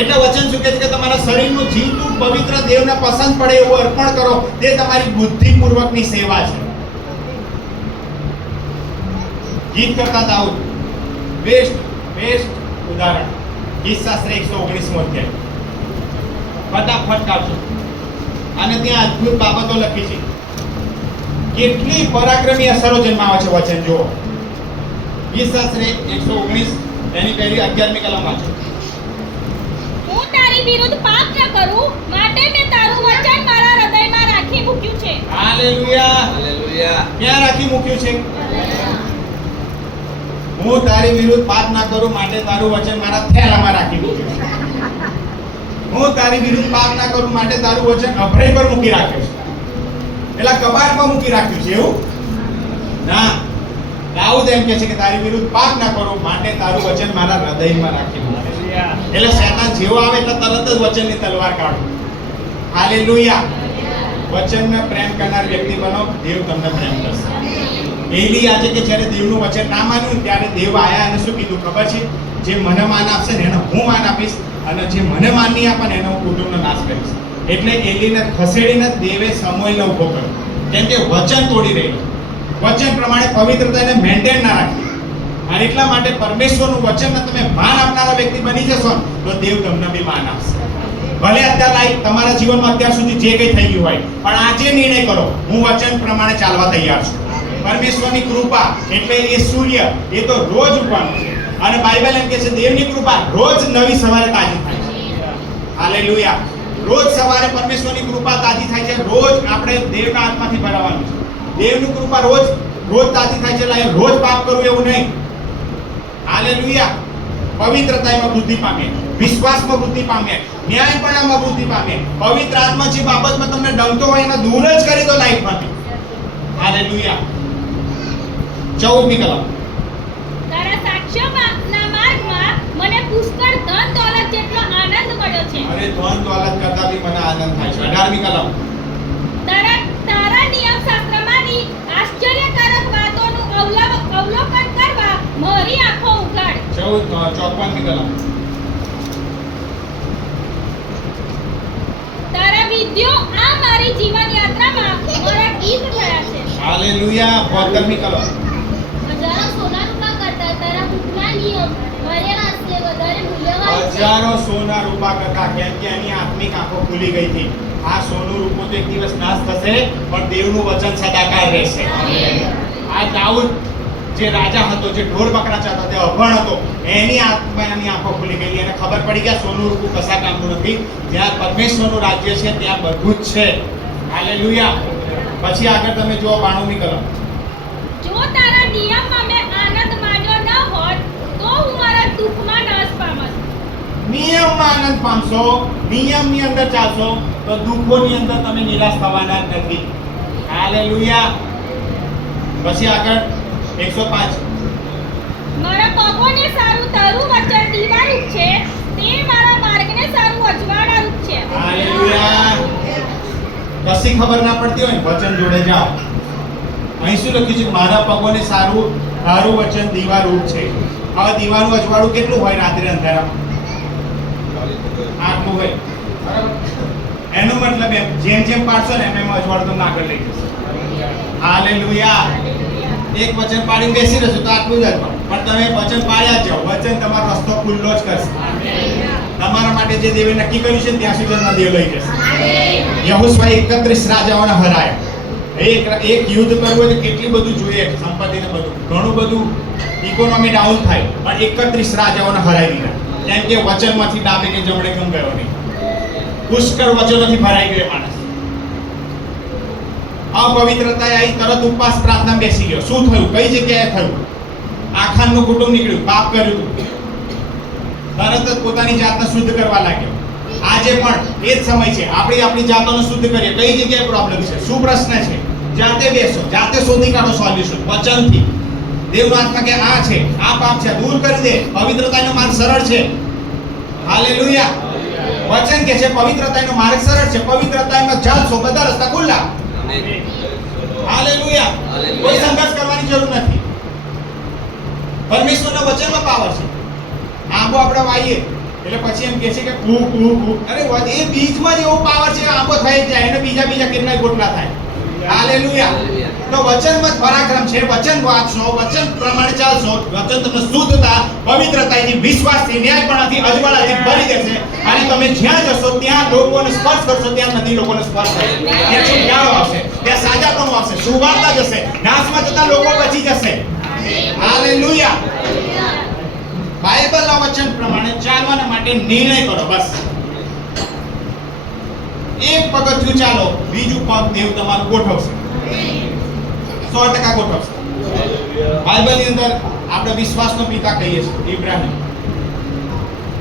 એટલે વચન શું કહે છે કે તમારા શરીરનું જીવતું પવિત્ર દેવને પસંદ પડે એવું અર્પણ કરો. તે તમારી બુદ્ધિપૂર્વકની સેવા છે. ગીત કરતા દાઉદ બેસ્ટ ઉદાહરણ. ગીતશાસ્ત્ર 119 અધ્યાય. ફટાફટ કાઢજો. અને ત્યાં અદ્ભુત બાબતો લખી છે. કેટલી પરાક્રમી અસરો જન્માવે છે વચન જુઓ. ગીતશાસ્ત્ર 119 એની પહેલી 11મી કલમ વાંચો. હું તારી વિરુદ્ધ પાપ ન કરું માટે મેં તારું વચન મારા હૃદયમાં રાખી મૂક્યું છે. હાલેલુયા. હાલેલુયા. ક્યાં રાખી મૂક્યું છે? હું તારી વિરુદ્ધ પાપ ના કરું માટે તારું વચન મારા થેલામાં રાખી મૂક્યું છે. હું તારી વિરુદ્ધ પાપ ના કરું માટે તારું વચન અભય પર મૂકી રાખ્યું છે. પેલા કબાટમાં મૂકી રાખ્યું છે એવું ના. દાઉદ એમ કહે છે કે તારી વિરુદ્ધ પાપ ના કરું માટે તારું વચન મારા હૃદયમાં રાખી મૂક્યું છે. એટલે શેતાન જેવો આવે એટલે તરત જ વચનની તલવાર કાઢો. હાલેલુયા. વચનને પ્રેમ કરનાર વ્યક્તિ બનો, દેવ તમને પ્રેમ કરશે. એલી આજે કે જ્યારે દેવનું વચન ના માન્યું ત્યારે દેવ આયા અને શું કીધું ખબર છે? જે મને માન આપશે ને એને હું માન આપીશ, અને જે મને માન નહીં આપે ને એનો હું કુટુંબનો નાશ કરીશ. એટલે એલીને ખસેડીને દેવે સમૂએલને ઊભો કર્યો, કેમ કે વચન તોડી રહ્યો. વચન પ્રમાણે પવિત્રતાને મેન્ટેન ના રાખી. અને એટલા માટે પરમેશ્વરનું વચનને તમે માન આપનારા વ્યક્તિ બની જશો ને તો દેવ તમને બી માન આપશે. ભલે અત્યારે લાઈક તમારા જીવનમાં અત્યાર સુધી જે કંઈ થઈ ગયું હોય, પણ આજે નિર્ણય કરો, હું વચન પ્રમાણે ચાલવા તૈયાર છું. પરમેશ્વરની કૃપા એટલે એ સૂર્ય, એ તો રોજ ઉગવાનું છે. અને બાઇબલ એમ કહે છે દેવની કૃપા રોજ નવી સવારે તાજી થાય છે. હાલેલુયા. રોજ સવારે પરમેશ્વરની કૃપા તાજી થાય છે. રોજ આપણે દેવના હાથમાંથી ભરાવાનું છે. દેવની કૃપા રોજ તાજી થાય છે. એટલે રોજ પાપ કરવું એવું નહીં. હાલેલુયા. પવિત્રતામાં વૃદ્ધિ પામે, વિશ્વાસમાં વૃદ્ધિ પામે, ન્યાયપણામાં વૃદ્ધિ પામે. પવિત્ર આત્મા જે બાબતમાં તમને ડમતો હોય એને દૂર જ કરી દો લાઈફમાંથી. હાલેલુયા. 14મી કલમ. તારા સાક્ષ્યોના માર્ગમાં મને પુષ્કળ ધન દોલત જેટલો આનંદ મળ્યો છે. અરે ધન દોલત કરતા બી મને આનંદ થાય છે. 18મી કલમ. તારા નિયમ શાસ્ત્રમાંની આશ્ચર્યકારક વાતોનું અવલોકન કરવા મારી આંખો ઉઘાડ. 54મી કલમ. તારા વિધિઓ આ મારી જીવન યાત્રામાં મારા ગીત થયા છે. હાલેલુયા. 72મી કલમ. હજારો સોના રૂપા કરતા તારા મુખના નિયમ મારી વાસ્તે વધારે મૂલ્યવાન છે. હજારો સોના રૂપા કરતા, કેમ કે એની આત્મિક આંખો ખુલી ગઈ હતી. આ સોનું રૂપો તો એક દિવસ નાશ થશે, પણ દેવનું વચન સદાકાળ રહેશે. આ દાઉદ જે રાજા હતો, જે ઢોર બકરા ચાહતા, તે અભણ હતો, એની આંખો ખુલી ગઈ. એને ખબર પડી કે સોનું રૂપું કશા કામનું નથી. જ્યાં પરમેશ્વરનું રાજ્ય છે ત્યાં બધું જ છે. હાલેલુયા. પછી આગળ તમે જુઓ 92મી કલમ. જો તારા નિયમમાં મેં આનંદ માન્યો ન હોત તો હું મારા દુઃખમાં નાશ પામત. નિયમમાં આનંદ પામશો, નિયમની અંદર ચાલશો તો દુઃખોની અંદર તમે નિરાશ થવાના જ નથી. હાલેલુયા. પછી આગળ 105. મારા પગોને સારું તારું વચન દીવારૂપ છે, તે મારા માર્ગને સારું અજવાળારૂપ છે. હાલેલુયા. કશી ખબર ના પડતી હોય ને વચન જોડે જાઓ. અહીં શું લખ્યું છે? મારા પગોને સારું વચન દીવારૂપ છે. હવે દીવાનું અજવાળું કેટલું હોય રાત્રે અંધારામાં? આટલું હોય. બરાબર. એનો મતલબ એમ જેમ પાડશો ને એમ અજવાળું તમને આગળ લઈ જશે. હાલેલુયા. એક વચન પાડીને બેસી રહેશો તો આટલું જ હતું, પણ તમે વચન પાડ્યા જ જાઓ. વચન તમારો રસ્તો ખુલ્લો જ કરશે. તમારા માટે જે દેવે નક્કી કર્યું છે ત્યાં સુધી દેવ લઈ જશે. યહોશુઆએ 31 રાજાઓને હરાયા. એક યુદ્ધ કરવું હોય તો કેટલું બધું જોઈએ, સંપત્તિને બધું, ઘણું બધું ઇકોનોમી ડાઉન થાય, પણ 31 રાજાઓને હરાવી દીધા. કેમ કે વચનમાંથી ડાબે કે જમણે કેમ ગયો નહીં. પુષ્કળ વચનોથી ભરાઈ ગયો માણસ. અપવિત્રતા આવી, તરત ઉપવાસ પ્રાર્થના બેસી ગયો. શું થયું? કઈ જગ્યાએ થયું? આખાનનું કુટુંબ નીકળ્યું, પાપ કર્યું હતું. તરત જ પોતાની જાતને શુદ્ધ કરવા લાગ્યો. આજે પણ એ જ સમય છે, આપણી જાતોને શુદ્ધ કરીએ. કઈ જગ્યાએ પ્રોબ્લેમ છે, શું પ્રશ્ન છે, જાતે બેસો, જાતે શોધી કાઢો સોલ્યુશન વચનથી. દેવનો આત્મા કે આ છે, આ પાપ છે, દૂર કરી દે. પવિત્રતાનો માર્ગ સરળ છે. હાલેલુયા. વચન કે છે પવિત્રતાનો માર્ગ સરળ છે, પવિત્રતામાં ચાલશો, બધા રસ્તા ખુલ્લા. હાલેલુયા. કોઈ સંઘર્ષ કરવાની જરૂર નથી. પરમેશ્વરના વચનમાં પાવર છે. આંબો આપણે વાઈએ એટલે પછી એમ કહે છે કે અરે એ બીજમાં જ એવો પાવર છે, આંબો થઈ જ જાય, એને બીજા કેટલાય ગોટલા થાય. હાલેલુયા. તો વચનમાં જ પરાક્રમ છે. વચન વાંચશો, વચન પ્રમાણે ચાલશો, વચન તમને શુદ્ધતા, પવિત્રતાથી, વિશ્વાસથી, ન્યાયપણાથી, અજવાળાથી ભરી દેશે. અને તમે જ્યાં જશો ત્યાં લોકોને સ્પર્શ કરશો, ત્યાં નદી લોકોને સ્પર્શ કરશે. ત્યાં છુટકારો આવશે, ત્યાં સાજાપણું આવશે, સુવાર્તા જશે, નાશમાં જતા લોકો બચી જશે. હાલેલુયા. બાઇબલના વચન પ્રમાણે ચાલવાના માટે નિર્ણય કરો. બસ એક પગથિયું ચાલો, બીજું પગ દેવ તમારું ગોઠવશે. 100% ગોઠવશે. બાઇબલની અંદર આપણે વિશ્વાસનો પિતા કહીએ છીએ ઇબ્રાહિમ.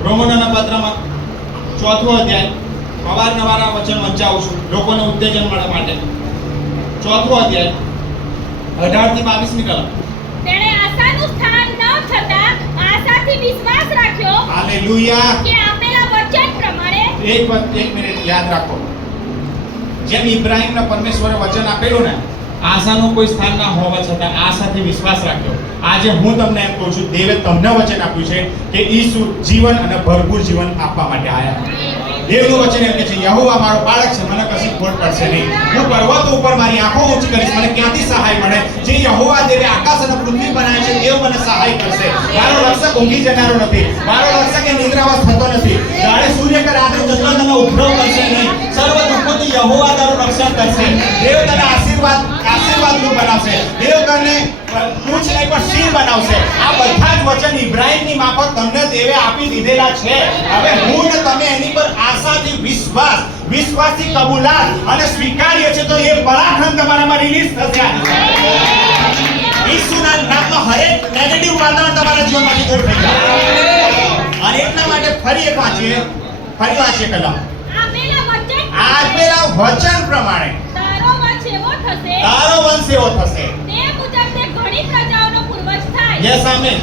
રોમનોના પત્રમાં 4થો અધ્યાય, અવારનવાર આ વચન વંચાવું છું લોકોને ઉત્તેજન મળવા માટે. 4થો અધ્યાય 18 થી 22 કલમ. તેણે આશાનું સ્થાન ન છતાં આશાથી વિશ્વાસ રાખ્યો. હાલેલુયા. કે આપેલા વચન પ્રમાણે. એક મિનિટ યાદ રાખો, જેમ ઇબ્રાહિમને પરમેશ્વરે વચન આપેલું ને, આશાનું કોઈ સ્થાન ના હોવા છતાં આશાથી વિશ્વાસ રાખ્યો. આજે હું તમને એમ કહું છું, દેવે તમને વચન આપ્યું છે કે ઈસુ જીવન અને ભરપૂર જીવન આપવા માટે આવ્યા. દેવનું વચન એમ કે છે, યહોવા મારો બાળક છે, મને કશી ખોટ પડશે નહીં. હું પર્વતો ઉપર મારી આંખો ઊંચી કરીશ, મને ક્યાંથી સહાય મળે? જે યહોવા દેવે આકાશ અને પૃથ્વી બનાવે છે, દેવ મને સહાય કરશે. મારો રક્ષક ઊંઘી જનારો નથી, મારો રક્ષક એ નિદ્રાવાસ થતો નથી. જાણે સૂર્ય કે રાત્રે ચંદ્ર તમે ઉપદ્રવ કરશે નહીં. સર્વ દુઃખોથી યહોવા તારું રક્ષણ કરશે. દેવ તને આશીર્વાદનું બનાવશે. દેવ તને પૂછ નહીં પણ શીર બનાવશે. આ બધા જ વચન ઇબ્રાહિમની માફક તમને દેવે આપી દીધેલા છે. હવે હું ને તમે એની પર આશાથી વિશ્વાસથી કબૂલાત અને સ્વીકારીએ છે તો એ પરાક્રમ તમારામાં રિલીઝ થશે. ઈસુના નામમાં હરેક નેગેટિવ વાતાવરણ તમારા જીવનમાંથી દૂર થઈ જાય. અને એટલા માટે ફરી વાંચીએ કલમ. આપેલા વચન પ્રમાણે તારો વંશ એવો થશે. તારો વંશ એવો થશે. તે મુજબ તે ઘણી પ્રજાઓનો પૂર્વજ થાય. Yes amen.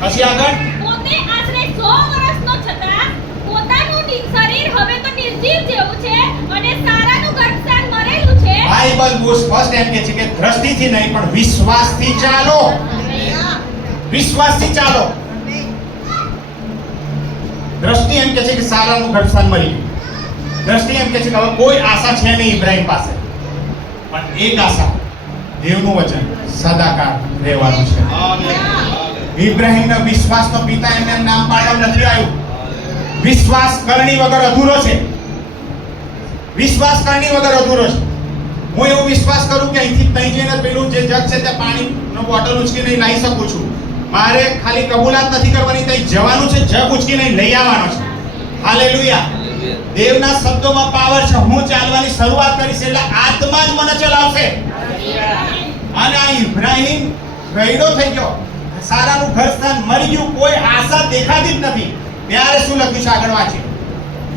પછી આગળ, પોતે આશરે 100 વર્ષનો છતાં પોતાનું શરીર હવે તો નિર્જીવ જેવું છે અને સારાનું ગર્ભસ્થાન મરેલું છે. બાઇબલ બહુ સ્પષ્ટ એમ કહે છે કે દ્રષ્ટિથી નહીં પણ વિશ્વાસથી ચાલો. વિશ્વાસથી ચાલો. દ્રષ્ટિ એમ કહે છે કે સારાનું ગર્ભસ્થાન મરી ગયું. દ્રષ્ટિ એમ કહે છે કે હવે કોઈ આશા છે નહીં ઇબ્રાહિમ પાસે, પણ એક આશા, દેવનું વચન સદાકાળ રહેવાનું છે. ઇબ્રાહિમના વિશ્વાસનો પિતા એમને નામ પાડવા નથી આવ્યું. વિશ્વાસ કરણી વગર અધૂરો છે. વિશ્વાસ કરણી વગર અધૂરો છે. હું એવો વિશ્વાસ કરું કે અહીંથી ત્યાં જઈને પેલું જે જગ છે તે પાણીનો બોટલ ઉચકીને લાવી શકું છું. મારે ખાલી કબૂલાત નથી કરવાની, ત્યાં જવાનું છે, જગ ઉચકીને લઈ આવવાનો છે. હાલેલુયા. દેવના શબ્દોમાં પાવર છે. હું ચાલવાની શરૂઆત કરીશ એટલે આત્મા જ મને ચલાવશે. અને આ ઇબ્રાહિમ ગયડો થઈ ગયો, સારાનું ઘરસ્થાન મરી ગયું, કોઈ આશા દેખાતી જ નથી. ત્યારે શું લખ્યું છે આગળ વાંચીએ.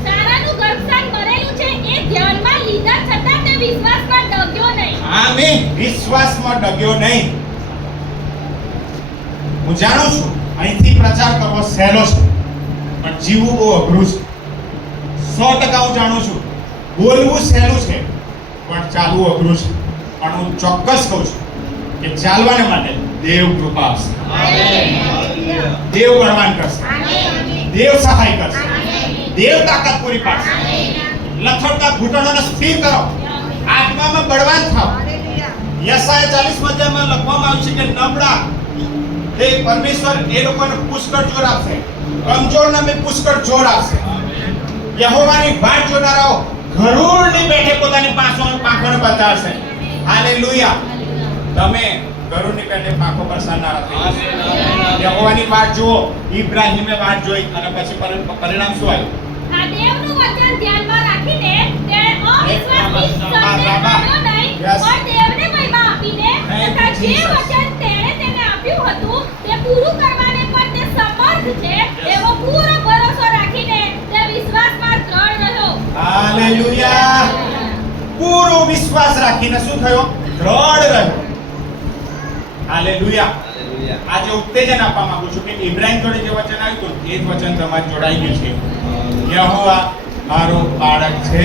સારાનું ગર્ભસ્થાન મરેલું છે એ ધ્યાનમાં લીધા છતાં તે વિશ્વાસમાં ડગ્યો નહીં. આમેન. વિશ્વાસમાં ડગ્યો નહીં. હું જાણું છું અહીંથી પ્રચાર કરવો સહેલો છે, પણ જીવવું બહુ અઘરું છે. 100% હું જાણું છું બોલવું સહેલું છે, પણ ચાલવું અઘરું છે. પણ હું ચોક્કસ કહું છું કે ચાલવાને માટે દેવ કૃપા આપશે. દેવ બળવાન કરશે. દેવ સહાય કરશે. દેવ તાકાત પૂરી પાડશે. લથડતા ઘૂંટણોને સ્થિર કરો. આત્મામાં બળવાન થાઓ. યશાયા 40 અધ્યાયમાં લખવામાં આવ્યું છે કે નબળા એ પરમેશ્વર એ લોકોને પુષ્કળ જોર આપશે. કમજોરના મેં પુષ્કળ જોર આપશે. યહોવાની વાટ જોનારાઓ ગરુડની પેઠે પોતાની પાંખોને બતાવશે. હાલેલુયા. તમે ગરુડની પેઠે પાંખો બરસાવનારા થઈ. યહોવાની વાટ જુઓ. ઇબ્રાહિમે વાટ જોઈ અને પછી પરિણામ શું આવ્યું? આ દેવનું વચન ધ્યાનમાં રાખીને તેણે અવિશ્વાસથી સંદેહ કર્યો નહીં, પણ દેવને મહિમા આપીને તથા જે વચન તેણે તેને આપ્યું હતું હાલેલુયા. પૂરો વિશ્વાસ રાખીને શું થયો? દ્રઢ રહ્યો. હાલેલુયા. આજે ઉત્તેજન આપવા માંગુ છું કે ઇબ્રાહિમ જોડે જે વચન આવ્યું હતું એ જ વચન તમારી જોડાઈ ગયું છે. યહોવા મારો બાળક છે,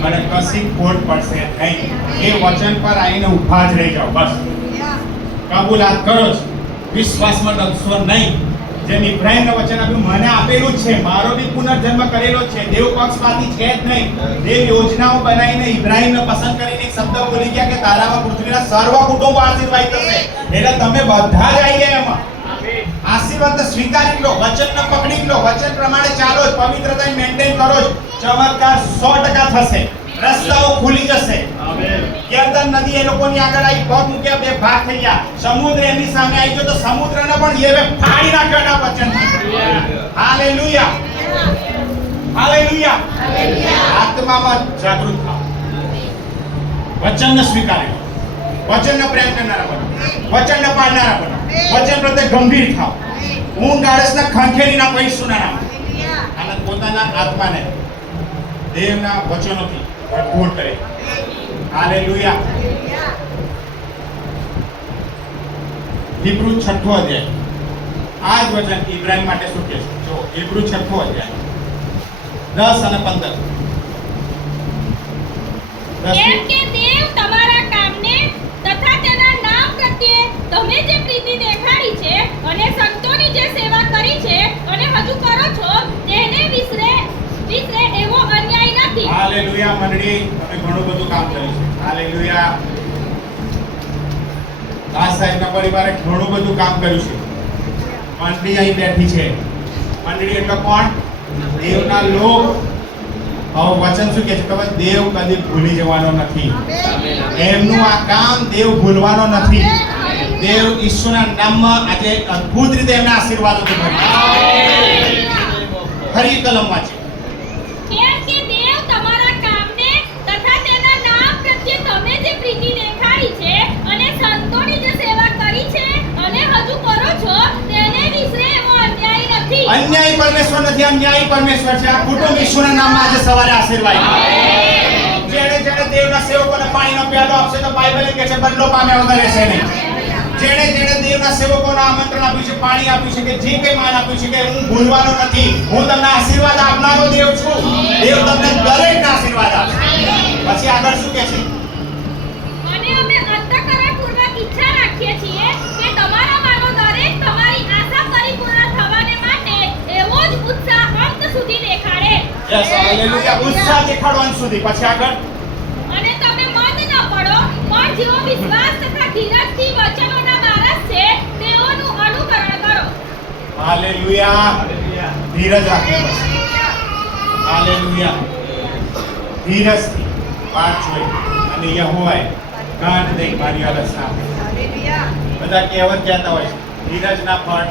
મને કશી ખોટ પડશે નહીં. એ વચન પર આવીને ઊભા જ રહી જાઓ. બસ કબૂલાત કરો જ, વિશ્વાસમાં ડગશો નહીં. જેમ ઇબ્રાહિમને વચન આપ્યું, મને આપેલું જ છે, મારો બી પુનર્જન્મ કરેલો જ છે. દેવ પક્ષપાતી છે જ નહીં. દેવ યોજનાઓ બનાવીને ઇબ્રાહિમને પસંદ કરીને એક શબ્દ બોલી ગયા કે તારામાં પૃથ્વીના સર્વ કુટુંબો આશીર્વાદ થશે. એટલે તમે બધા જ આવી ગયા એમાં. આશીર્વાદ સ્વીકારી લો, વચનને પકડી લો, વચન પ્રમાણે ચાલો જ, પવિત્રતા મેન્ટેન કરો જ, ચમત્કાર 100% થશે. રસ્તાઓ ખુલી જશે. યર્દન નદી એ લોકોની આગળ આવી, પગ મૂક્યા, બે ભાગ થઈ ગયા. સમુદ્ર એની સામે આવી ગયો તો સમુદ્રને પણ એ ફાડી નાખ્યો એના વચનથી. હાલેલુયા. હાલેલુયા. આત્મામાં જાગૃત થાઓ. વચનને સ્વીકારી લો, વચનને પ્રેમ કરનારા બનો, વચનને પાળનારા બનો, વચન પ્રત્યે ગંભીર થાઓ. ઊંઘ આળસના ખંખેરી ના કહીશું ના નામ. અને પોતાના આત્માને દેવના વચનોથી ભરપૂર કરે. હાલેલુયા. હિબ્રુ 6 અધ્યાય. આ જ વચન ઇબ્રાહિમ માટે શું કહે છે? જો હિબ્રુ 6 અધ્યાય 10 અને 15. કેમ કે દેવ તમારા કામને તથા તેના નામ પ્રત્યે તમે જે પ્રીતિ દેખાડી છે અને સંતોની જે સેવા કરી છે અને હજુ કરો છો તેને વિસરે એવો અન્યાય નથી. હાલેલુયા. મંડળી, તમે ઘણું બધું કામ કર્યું છે. હાલેલુયા. દાસ સાહેબના પરિવારે ઘણું બધું કામ કર્યું છે. મંડળી અહીં બેઠી છે. મંડળી એટલે કોણ? દેવના લોક. હવે વચન શું કહે છે ખબર? દેવ કદી ભૂલી જવાનો નથી. એમનું આ કામ દેવ ભૂલવાનો નથી. દેવ ઈશ્વરના નામમાં આજે અદ્ભુત રીતે એમના આશીર્વાદોથી ભરી ફરી કલમ વાંચે. કેમ કે દેવ તમારા કામને તથા તેના નામ પ્રત્યે તમે જે પ્રીતિ દેખાડી છે અને સંતોની જે સેવા કરી છે અને હજુ કરો છો તેને વિસરે એવો અન્યાય નથી. અન્યાયી પરમેશ્વર નથી, અન્યાયી પરમેશ્વર છે. આ કુટુંબ ઈશ્વરના નામમાં આજે સવારે આશીર્વાદ. જેણે જેણે દેવના સેવકોને પાણીનો પ્યાલો આપશે તો બાઇબલ કહે છે બદલો પામ્યા વગર રહેશે નહીં. જેણે જેણે દેવના સેવકોને આમંત્રણ આપ્યું છે, પાણી આપ્યું છે, કે જે કંઈ માન આપ્યું છે, કે હું ભૂલવાનો નથી, હું તમને આશીર્વાદ આપનારો દેવ છું. દેવ તમને દરેકને આશીર્વાદ આપશે. પછી આગળ શું કહે છે? અને અમે અંતઃકરણપૂર્વક ઈચ્છા રાખીએ છીએ કે તમારામાંનો દરેક તમારી આશા પરિપૂર્ણ થવાને માટે એવો જ ઉત્સાહ અંત સુધી દેખાડે. Yes, hallelujah. ઉત્સાહ દેખાડો અંત સુધી. પછી આગળ અને તમે મત ન પડો, પણ જેઓ વિશ્વાસ તથા ધીરજથી વચનોના વારસ છે તેઓનું અનુકરણ કરો. હાલેલુયા. ધીરજ રાખો. હાલેલુયા. ધીરજથી વાત જોઈ અને યહોવાએ ગાંઠ દઈ મારી અરસ આપી. બધા કહેવત કહેતા હોય છે, ધીરજના ફળ.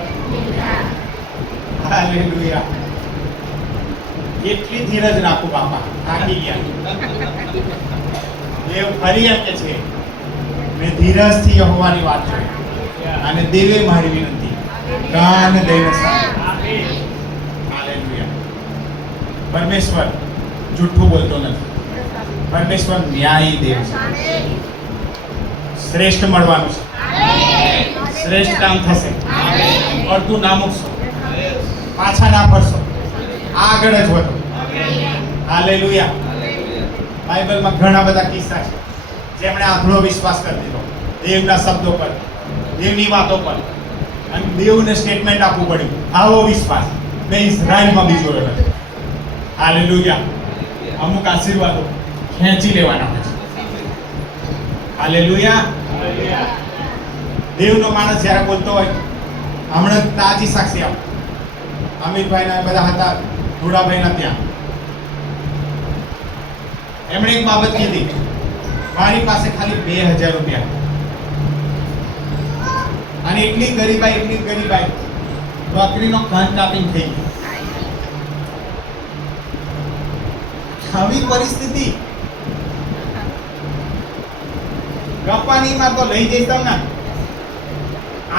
હાલેલુયા. કેટલી ધીરજ રાખો બાપા, થાકી ગયા. દેવ ફરી એમ કે છે મેં ધીરજથી યહોવાની વાત જોઈ અને દેવે મારી વિનંતી કાન દઈને સાંભળી. હાલેલુયા. પરમેશ્વર જૂઠું બોલતો નથી. પરમેશ્વર ન્યાયી દેવ છે. શ્રેષ્ઠ મળવાનું છે. શ્રેષ્ઠ કામ થશે. અડધું ના મૂકશો, પાછા ના ફરશો, આગળ જ વધો. હાલેલુયા. બાઇબલમાં ઘણા બધા કિસ્સા છે જેમણે આંધળો વિશ્વાસ કરી દીધો દેવના શબ્દો પર, દેવની વાતો પર, અને દેવને સ્ટેટમેન્ટ આપવું પડ્યું. આવો વિશ્વાસ મેં ઇઝરાયલમાં બી જોયો નથી. હાલેલુયા. અમુક આશીર્વાદો ખેંચી લેવાના હોય છે. હાલેલુયા. દેવનો માણસ જ્યારે બોલતો હોય, હમણાં તાજી સાક્ષી આપ અમિતભાઈના બધા હતા ધોળાભાઈના ત્યાં, એમણે એક બાબત કીધી, મારી પાસે ખાલી 2000 રૂપિયા અને એટલી ગરીબાઈ બકરીનો કાન કાપીને થઈ ગઈ. આવી પરિસ્થિતિ ગપ્પાનીમાં તો લઈ જઈશ તમને.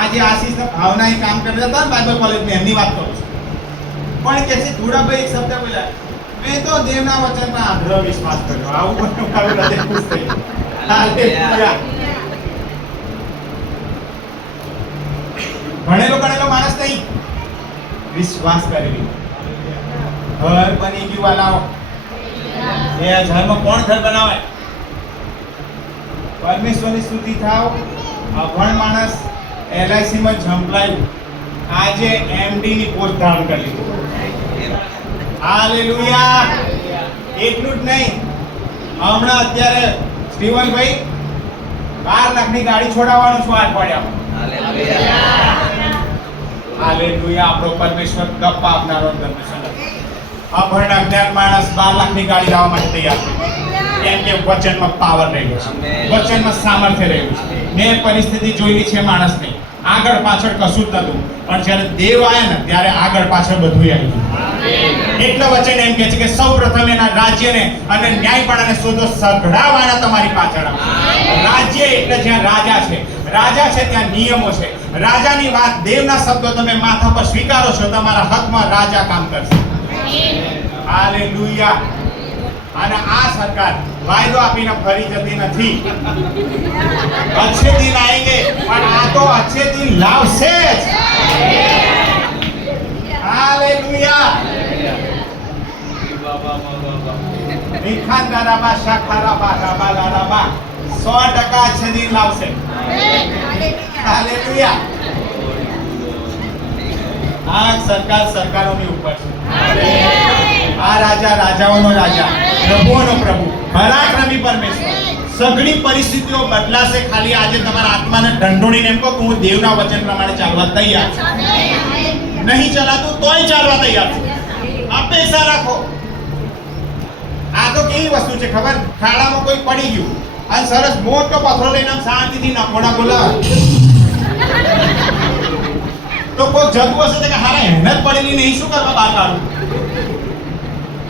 આજે આશીષ ભાવના કામ કરતા હતા બાઇબલ કોલેજમાં, એમની વાત કરું છું. પણ કે છે ધોળાભાઈ એક શબ્દ બોલ્યા, મેં તો દેવના વચનમાં આગ્રહ વિશ્વાસ કર્યો. આવું બધું મારું હૃદય ખુશ થઈ ગયું. હાલેલુયા. ભણેલો ગણેલો માણસ નહીં, વિશ્વાસ કરેલી. ઘર બની ગયું વાલાઓ. 2000 માં કોણ ઘર બનાવે? પરમેશ્વરની સ્તુતિ થાવ. અભણ માણસ LIC માં ઝંપલાયું, આજે MD ની પોસ્ટ ધારણ કરી લીધું. હાલેલુયા. એટલું જ નહીં, હમણાં અત્યારે સ્ટીવનભાઈ 12 લાખની ગાડી છોડાવવાનો છું અઠવાડિયામાં. હાલેલુયા. આપણો પરમેશ્વર ગપ્પા આપનારો પરમેશ્વર. અભણ અજ્ઞાન માણસ 12 લાખની ગાડી લાવવા માટે તૈયાર છે. કેમ કે વચનમાં પાવર રહેલો છે, વચનમાં સામર્થ્ય રહેલું છે. મેં પરિસ્થિતિ જોયેલી છે માણસની, આગળ પાછળ કશું જ નતું, પણ જ્યારે દેવ આવ્યા ને ત્યારે આગળ પાછળ બધું આવી ગયું. એટલે વચન એમ કહે છે કે સૌપ્રથમ એના રાજ્યને અને ન્યાયપણાને શોધો, સઘળાવાના તમારી પાછળ આવશે. રાજ્ય એટલે જ્યાં રાજા છે, રાજા છે ત્યાં નિયમો છે. રાજાની વાત, દેવના શબ્દો તમે માથા પર સ્વીકારો છો, તમારા હકમાં રાજા કામ કરશે. હાલેલુયા. અને આ સરકાર વાયદો આપીને ફરી જતી નથી. અચ્છે દિન આएंगे, પણ આ તો અચ્છે દિન લાવશે જ. હાલેલુયા. નિખાંદારાબા શાખારાબા રાબાલારાબા 100% અચ્છે દિન લાવશે. હાલેલુયા. આ સરકાર સરકારોની ઉપર છે. આ રાજા રાજાઓનો રાજા, પ્રભુઓનો પ્રભુ, પરાક્રમી પરમેશ્વર. સઘળી પરિસ્થિતિઓ બદલાશે. ખાલી આજે તમારા આત્માને ઢંઢોળીને એમ કહો કે હું દેવના વચન પ્રમાણે ચાલવા તૈયાર છું. નહીં ચલાતું તોય ચાલવા તૈયાર છું. અપેક્ષા રાખો. આ તો કેવી વસ્તુ છે ખબર? ખાડામાં કોઈ પડી ગયું અને સરસ મોટો પથરો લઈને આમ શાંતિથી નખોડા બોલાવે તો કોઈ જતું હશે તો કે હારા એને જ પડેલી નહીં, શું કરવા બહાર કાઢું?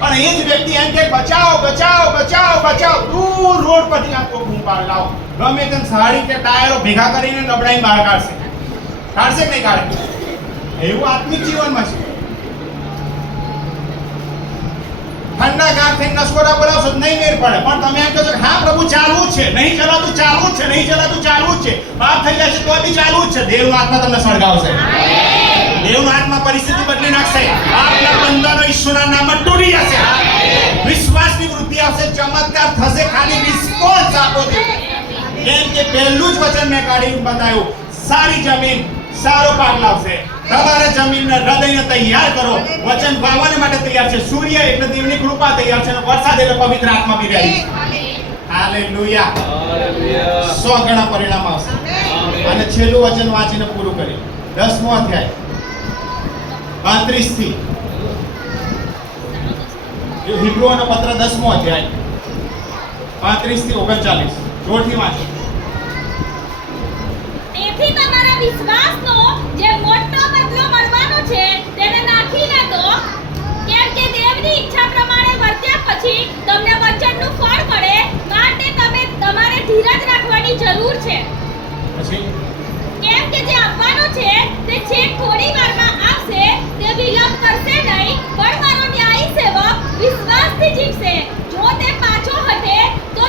પણ એ જ વ્યક્તિ એમ કે બચાવો બચાવો બચાવો બચાવો, દૂર રોડ પરથી આમ કોઈ બૂમ પાડ લાવો, ગમે તેમ સાડી કે ટાયરો ભેગા કરીને નબળાઈને બહાર કાઢશે. કાઢશે કે નહીં કાઢે? એવું આત્મિક જીવનમાં છે. ઠંડા ગાર થઈને નસકોરા બોલાવશો નહીં મેર પડે, પણ તમે એમ કહો છો કે હા પ્રભુ ચાલવું જ છે, નહીં ચલાતું ચાલવું જ છે, નહીં ચલાતું ચાલવું જ છે, પાપ થઈ જશે તો બી ચાલવું જ છે. દેવનો આત્મા તમને સળગાવશે. દેવનો આત્મા પરિસ્થિતિ બદલી નાખશે. આપના બંધનો ઈશ્વરના નામમાં તૂટી જશે. વિશ્વાસની વૃદ્ધિ આવશે, ચમત્કાર થશે. ખાલી રિસ્પોન્સ આપો દે. કેમ કે પહેલું જ વચન મેં કાઢીને બતાવ્યું, સારી જમીન સારો પાક લાવશે. તમારા જમીનને હૃદયને તૈયાર કરો. વચન વાવવાને માટે તૈયાર છે. સૂર્ય એટલે દેવની કૃપા તૈયાર છે, અને વરસાદ એટલે પવિત્ર આત્મા બી રહી છે. હાલેલુયા. 100 ગણા પરિણામ આવશે. અને છેલ્લું વચન વાંચીને પૂરું કરી 10મો અધ્યાય 35 થી હિબ્રુઓનો પત્ર 10મો અધ્યાય 35 થી 39 જોરથી વાંચો. તેથી તમારા વિશ્વાસનો જે મોટો બદલો મળવાનો છે તેને નાખીને દો, કેમ કે દેવની ઈચ્છા પ્રમાણે વર્ત્યા પછી તમને વચનનું ફળ મળે, માટે તમારે ધીરજ રાખવાની જરૂર છે. પછી કેમ કે જે આપવાનો છે તે છેક થોડી વારમાં આવશે, તે વિલંબ કરશે નહીં, પણ મારો ન્યાયી સેવક વિશ્વાસથી જીવશે. જો તે પાછો હટે તો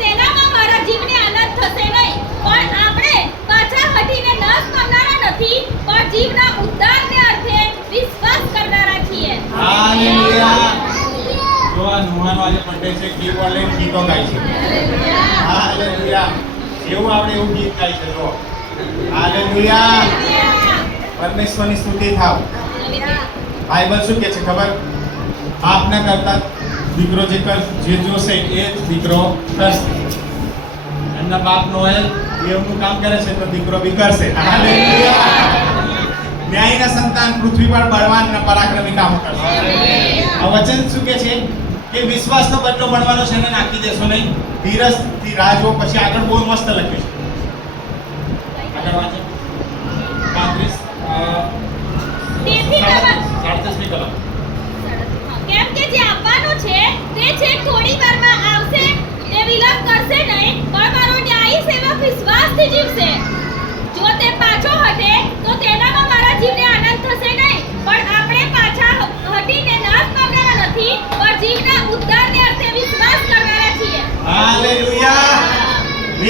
તેનામાં મારા જીવને આનંદ થશે નહીં, પણ આપણે પાછા હટીને નાશ પામનારા નથી, પણ જીવના ઉદ્ધારને અર્થે વિશ્વાસ કરનારા છીએ. હાલેલુયા. જો આ નુહાનો આજે બર્થડે છે, કીબોર્ડ લઈને ગીતો ગાય છે. હાલેલુયા. જેવું આપણે એવું ગીત ગાય છે. જો હાલેલુયા. પરમેશ્વરની સ્તુતિ થાવ. બાઇબલ શું કહે છે ખબર? આપના કરતા દીકરો જે જોશે એ જ દીકરો કરશે. એમના બાપ નોએલ દેવનું કામ કરે છે તો દીકરો બી કરશે. હાલેલુયા. ન્યાયના સંતાન પૃથ્વી પર બળવાન અને પરાક્રમી કામો કરશે. આ વચન શું કહે છે કે વિશ્વાસનો બદલો મળવાનો છે, એને નાખી દેશો નહીં. ધીરજથી રાહ જુઓ. પછી આગળ બહુ મસ્ત લખ્યું છે. આગળ વાંચો. 37 કલમ. કેમ કે જે આપવાનું છે તે છેક થોડી વારમાં આવશે, તે વિલંબ કરશે નહીં, પણ મારો ન્યાયી સેવક વિશ્વાસથી જીવશે. જો તે પાછો હટે તો તેનામાં મારા જીવને આનંદ થશે નહીં, પણ આપણે પાછા હટીને નાશ પામનારા નથી, પણ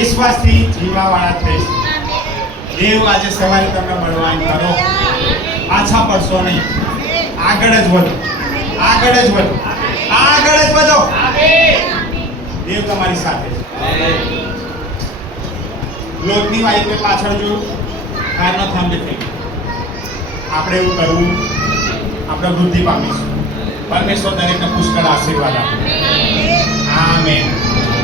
વિશ્વાસથી જીવવાવાળા થઈશ. દેવ આજે સવારે તમને બળવાન કરો. પાછા પડશો નહીં. આગળ જ વધો. આગળ જ વધો. આગળ જ વધો. દેવ તમારી સાથે છે. લોટની વાઈફે પાછળ જોયું, કારનો થાંભે થઈ ગયો. આપણે એવું કરવું, આપણે વૃદ્ધિ પામીશું. પરમેશ્વર દરેકને પુષ્કળ આશીર્વાદ આપે. આમેન.